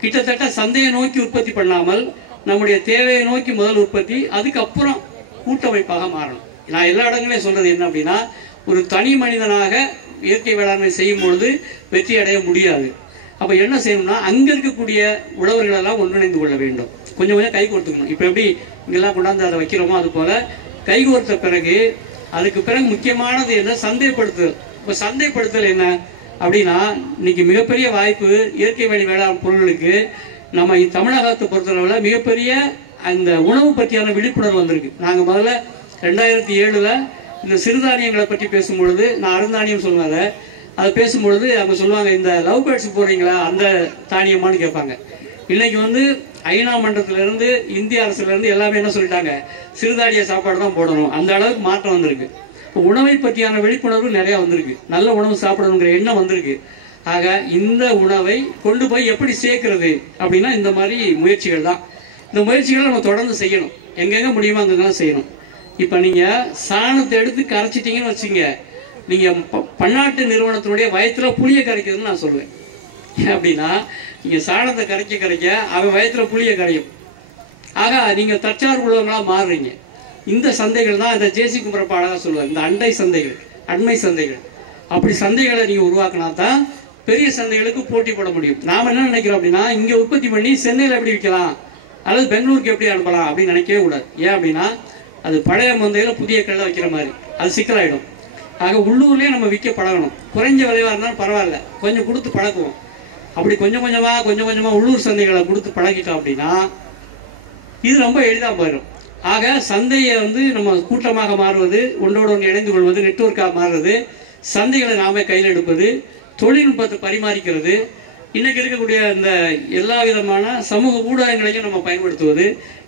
கிட்டத்தட்ட சந்தையை நோக்கி உற்பத்தி பண்ணாமல் நம்முடைய தேவையை நோக்கி முதல் உற்பத்தி, அதுக்கப்புறம் கூட்டமைப்பாக மாறணும். நான் எல்லா இடங்களையும் சொல்றது என்ன அப்படின்னா ஒரு தனி மனிதனாக இயற்கை வேளாண்மை செய்யும் பொழுது வெற்றி அடைய முடியாது. அப்போ என்ன செய்யணும்னா அங்கே இருக்கக்கூடிய உழவர்கள் எல்லாம் ஒன்றிணைந்து கொள்ள வேண்டும், கொஞ்சம் கொஞ்சம் கை கொடுத்துக்கணும். இப்போ எப்படி இங்கெல்லாம் கொண்டாந்து அதை வைக்கிறோமோ அது போல கை கோர்த்த பிறகு அதுக்கு பிறகு முக்கியமானது என்ன, சந்தைப்படுத்துதல். இப்போ சந்தைப்படுத்தல் என்ன, அப்படின்னா இன்னைக்கு மிகப்பெரிய வாய்ப்பு இயற்கை வழி வேளாண் பொருட்களுக்கு. நம்ம தமிழகத்தை பொறுத்தளவில் மிகப்பெரிய அந்த உணவு பற்றியான விழிப்புணர்வு வந்திருக்கு. நாங்கள் முதல்ல 2007 இந்த சிறுதானியங்களை பற்றி பேசும்பொழுது, நான் அருந்தானியம் சொல்லுவாங்க, அதை பேசும்பொழுது அவங்க சொல்லுவாங்க, இந்த லவ் பேர்ட்ஸ் போடுறீங்களா அந்த தானியமானு கேட்பாங்க. இன்னைக்கு வந்து ஐநா மன்றத்திலிருந்து இந்திய அரசுலேருந்து எல்லாமே என்ன சொல்லிட்டாங்க, சிறுதானிய சாப்பாடு தான் போடணும். அந்த அளவுக்கு மாற்றம் வந்திருக்கு. இப்போ உணவை பற்றியான விழிப்புணர்வு நிறையா வந்திருக்கு. நல்ல உணவு சாப்பிடணுங்கிற எண்ணம் வந்திருக்கு. ஆக இந்த உணவை கொண்டு போய் எப்படி சேர்க்கறது அப்படின்னா இந்த மாதிரி முயற்சிகள் தான். இந்த முயற்சிகளை நம்ம தொடர்ந்து செய்யணும். எங்கெங்க முடியுமோ அங்கெல்லாம் செய்யணும். இப்போ நீங்கள் சாணத்தை எடுத்து கரைச்சிட்டிங்கன்னு வச்சுங்க, நீங்கள் பன்னாட்டு நிறுவனத்தினுடைய வயத்துல புளியை கரைக்கிறதுன்னு நான் சொல்லுவேன். அப்படின்னா நீங்கள் சாணத்தை கரைக்க அவன் வயத்துல புளியை கரையும். ஆக நீங்கள் தற்சார்பு உள்ளவங்களா மாறுறீங்க. இந்த சந்தைகள் தான் இந்த ஜேசி குமரப்ப அழகாக சொல்லுவாங்க, இந்த அண்மை சந்தைகள். அப்படி சந்தைகளை நீங்கள் உருவாக்கினா தான் பெரிய சந்தைகளுக்கு போட்டி போட முடியும். நாம் என்ன நினைக்கிறோம் அப்படின்னா, இங்கே உற்பத்தி பண்ணி சென்னையில் எப்படி விற்கலாம் அல்லது பெங்களூருக்கு எப்படி அனுப்பலாம் அப்படின்னு நினைக்கவே கூடாது. ஏன் அப்படின்னா அது பழைய மந்தையில் புதிய கல்லை வைக்கிற மாதிரி, அது சிக்கலாயிடும். ஆக உள்ளூர்லேயே நம்ம விற்க பழகணும். குறைஞ்ச விலையாக இருந்தாலும் பரவாயில்ல, கொஞ்சம் கொடுத்து பழக்குவோம். அப்படி கொஞ்சம் கொஞ்சமாக உள்ளூர் சந்தைகளை கொடுத்து பழகிட்டோம் அப்படின்னா இது ரொம்ப எளிதாக போயிடும். ஆக சந்தையை வந்து நம்ம கூட்டமாக மாறுவது, ஒன்றோடு ஒன்று இணைந்து கொள்வது, நெட்வொர்க்காக மாறுறது, சந்தைகளை நாமே கையில் எடுப்பது, தொழில்நுட்பத்தை பரிமாறிக்கிறது, இன்னைக்கு இருக்கக்கூடிய இந்த எல்லா விதமான சமூக ஊடகங்களையும் நம்ம பயன்படுத்துவது,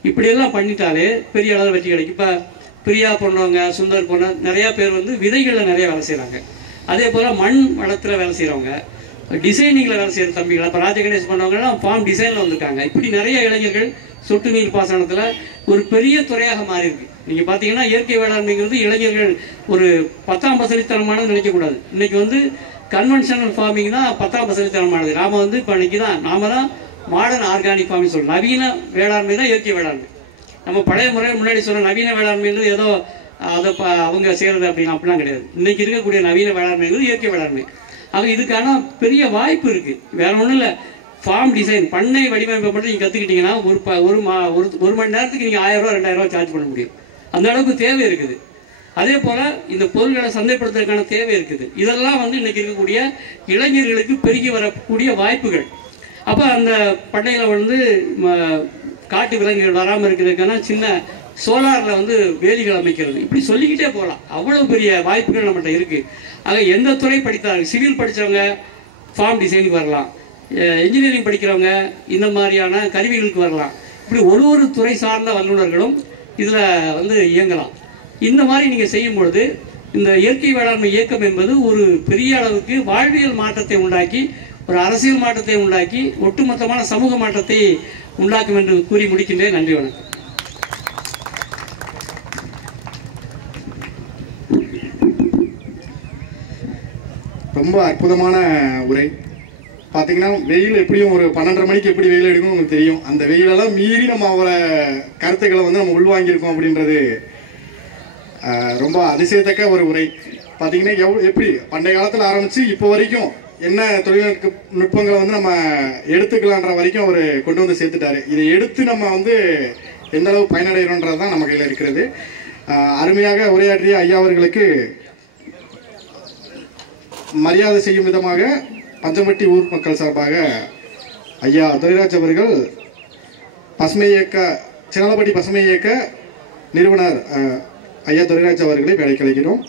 இப்படியெல்லாம் பண்ணிட்டாலே பெரிய அளவில் வெற்றி கிடைக்கும். இப்போ பிரியா போன்றவங்க, சுந்தர் போன்ற நிறையா பேர் வந்து விதைகளில் நிறைய வேலை செய்கிறாங்க. அதே போல் மண் வளத்தில் வேலை செய்கிறவங்க, டிசைனிங்கில் வேலை செய்கிற தம்பிகள், இப்போ ராஜகணேஷ் பண்ணவங்கலாம் ஃபார்ம் டிசைனில் வந்திருக்காங்க. இப்படி நிறைய இளைஞர்கள் சொட்டு நீர் பாசனத்தில் ஒரு பெரிய துறையாக மாறி இருக்கு. நீங்கள் பார்த்தீங்கன்னா இயற்கை வேளாண்மைங்கிறது இளைஞர்கள் ஒரு 10ஆம் பசலித்தனமானது நினைக்கக்கூடாது. இன்னைக்கு வந்து கன்வென்ஷனல் ஃபார்மிங் தான் 10ஆம் பசலித்தனமானது. நாம வந்து இப்போ இன்னைக்கு தான் நாம தான் மாடர்ன் ஆர்கானிக் ஃபார்மிங் சொல்றோம். நவீன வேளாண்மை தான் இயற்கை வேளாண்மை. நம்ம பழைய முறை முன்னாடி சொல்ற நவீன வேளாண்மைன்றது ஏதோ அதை அவங்க செய்யறது அப்படிலாம் கிடையாது. இன்னைக்கு இருக்கக்கூடிய நவீன வேளாண்மைங்கிறது இயற்கை வேளாண்மை. ஆக இதுக்கான பெரிய வாய்ப்பு இருக்கு. வேற ஒன்றும் இல்லை, ஃபார்ம் டிசைன் பண்ணை வடிவமைப்பை மட்டும் நீங்கள் கற்றுக்கிட்டீங்கன்னா ஒரு மணி நேரத்துக்கு நீங்கள் 1000 ரூபா 2000 ரூபா சார்ஜ் பண்ண முடியும். அந்த அளவுக்கு தேவை இருக்குது. அதே போல் இந்த பொருட்களை சந்தைப்படுத்துறதுக்கான தேவை இருக்குது. இதெல்லாம் வந்து இன்னைக்கு இருக்கக்கூடிய இளைஞர்களுக்கு பெருகி வரக்கூடிய வாய்ப்புகள். அப்போ அந்த பண்ணையில் வந்து காட்டு விலங்குகள் வராமல் இருக்கிறதுக்கான சின்ன சோலாரில் வந்து வேலிகள் அமைக்கிறது, இப்படி சொல்லிக்கிட்டே போகலாம். அவ்வளோ பெரிய வாய்ப்புகள் நம்மகிட்ட இருக்குது. ஆக எந்த துறை படித்தாங்க, சிவில் படித்தவங்க ஃபார்ம் டிசைனுக்கு வரலாம், இன்ஜினியரிங் படிக்கிறவங்க இந்த மாதிரியான கருவிகளுக்கு வரலாம். இப்படி ஒரு துறை சார்ந்த வல்லுநர்களும் இதில் வந்து இயங்கலாம். இந்த மாதிரி நீங்கள் செய்யும் பொழுது இந்த இயற்கை வேளாண்மை இயக்கம் என்பது ஒரு பெரிய அளவுக்கு வாழ்வியல் மாற்றத்தை உண்டாக்கி, ஒரு அரசியல் மாற்றத்தை உண்டாக்கி, ஒட்டுமொத்தமான சமூக மாற்றத்தை உண்டாக்கும் என்று கூறி முடிக்கின்றேன். நன்றி, வணக்கம். ரொம்ப அற்புதமான உரை. பார்த்தீங்கன்னா வெயில் எப்படியும் ஒரு 12:30 மணிக்கு எப்படி வெயில் எடுக்கணும் உங்களுக்கு தெரியும். அந்த வெயிலெல்லாம் மீறி நம்ம அவரை கருத்துக்களை வந்து நம்ம உள்வாங்கியிருக்கோம் அப்படின்றது ரொம்ப அதிசயத்தக்க ஒரு உரை. பார்த்தீங்கன்னா எப்படி பண்டைய காலத்தில் ஆரம்பித்து இப்போ வரைக்கும் என்ன தொழில்நுட்பங்களை வந்து நம்ம எடுத்துக்கலான்ற வரைக்கும் அவர் கொண்டு வந்து சேர்த்துட்டாரு. இதை எடுத்து நம்ம வந்து எந்த அளவு பயனடைகிறோன்றது தான் நம்ம கையில் இருக்கிறது. அருமையாக உரையாற்றிய ஐயா அவர்களுக்கு மரியாதை செய்யும் விதமாக பஞ்சம்பட்டி ஊர் மக்கள் சார்பாக ஐயா துரைராஜ் அவர்கள் சின்னலப்பட்டி பசுமை இயக்க நிறுவனர் ஐயா துரைராஜ் அவர்களை வேலைக்கு அழைக்கிறோம்.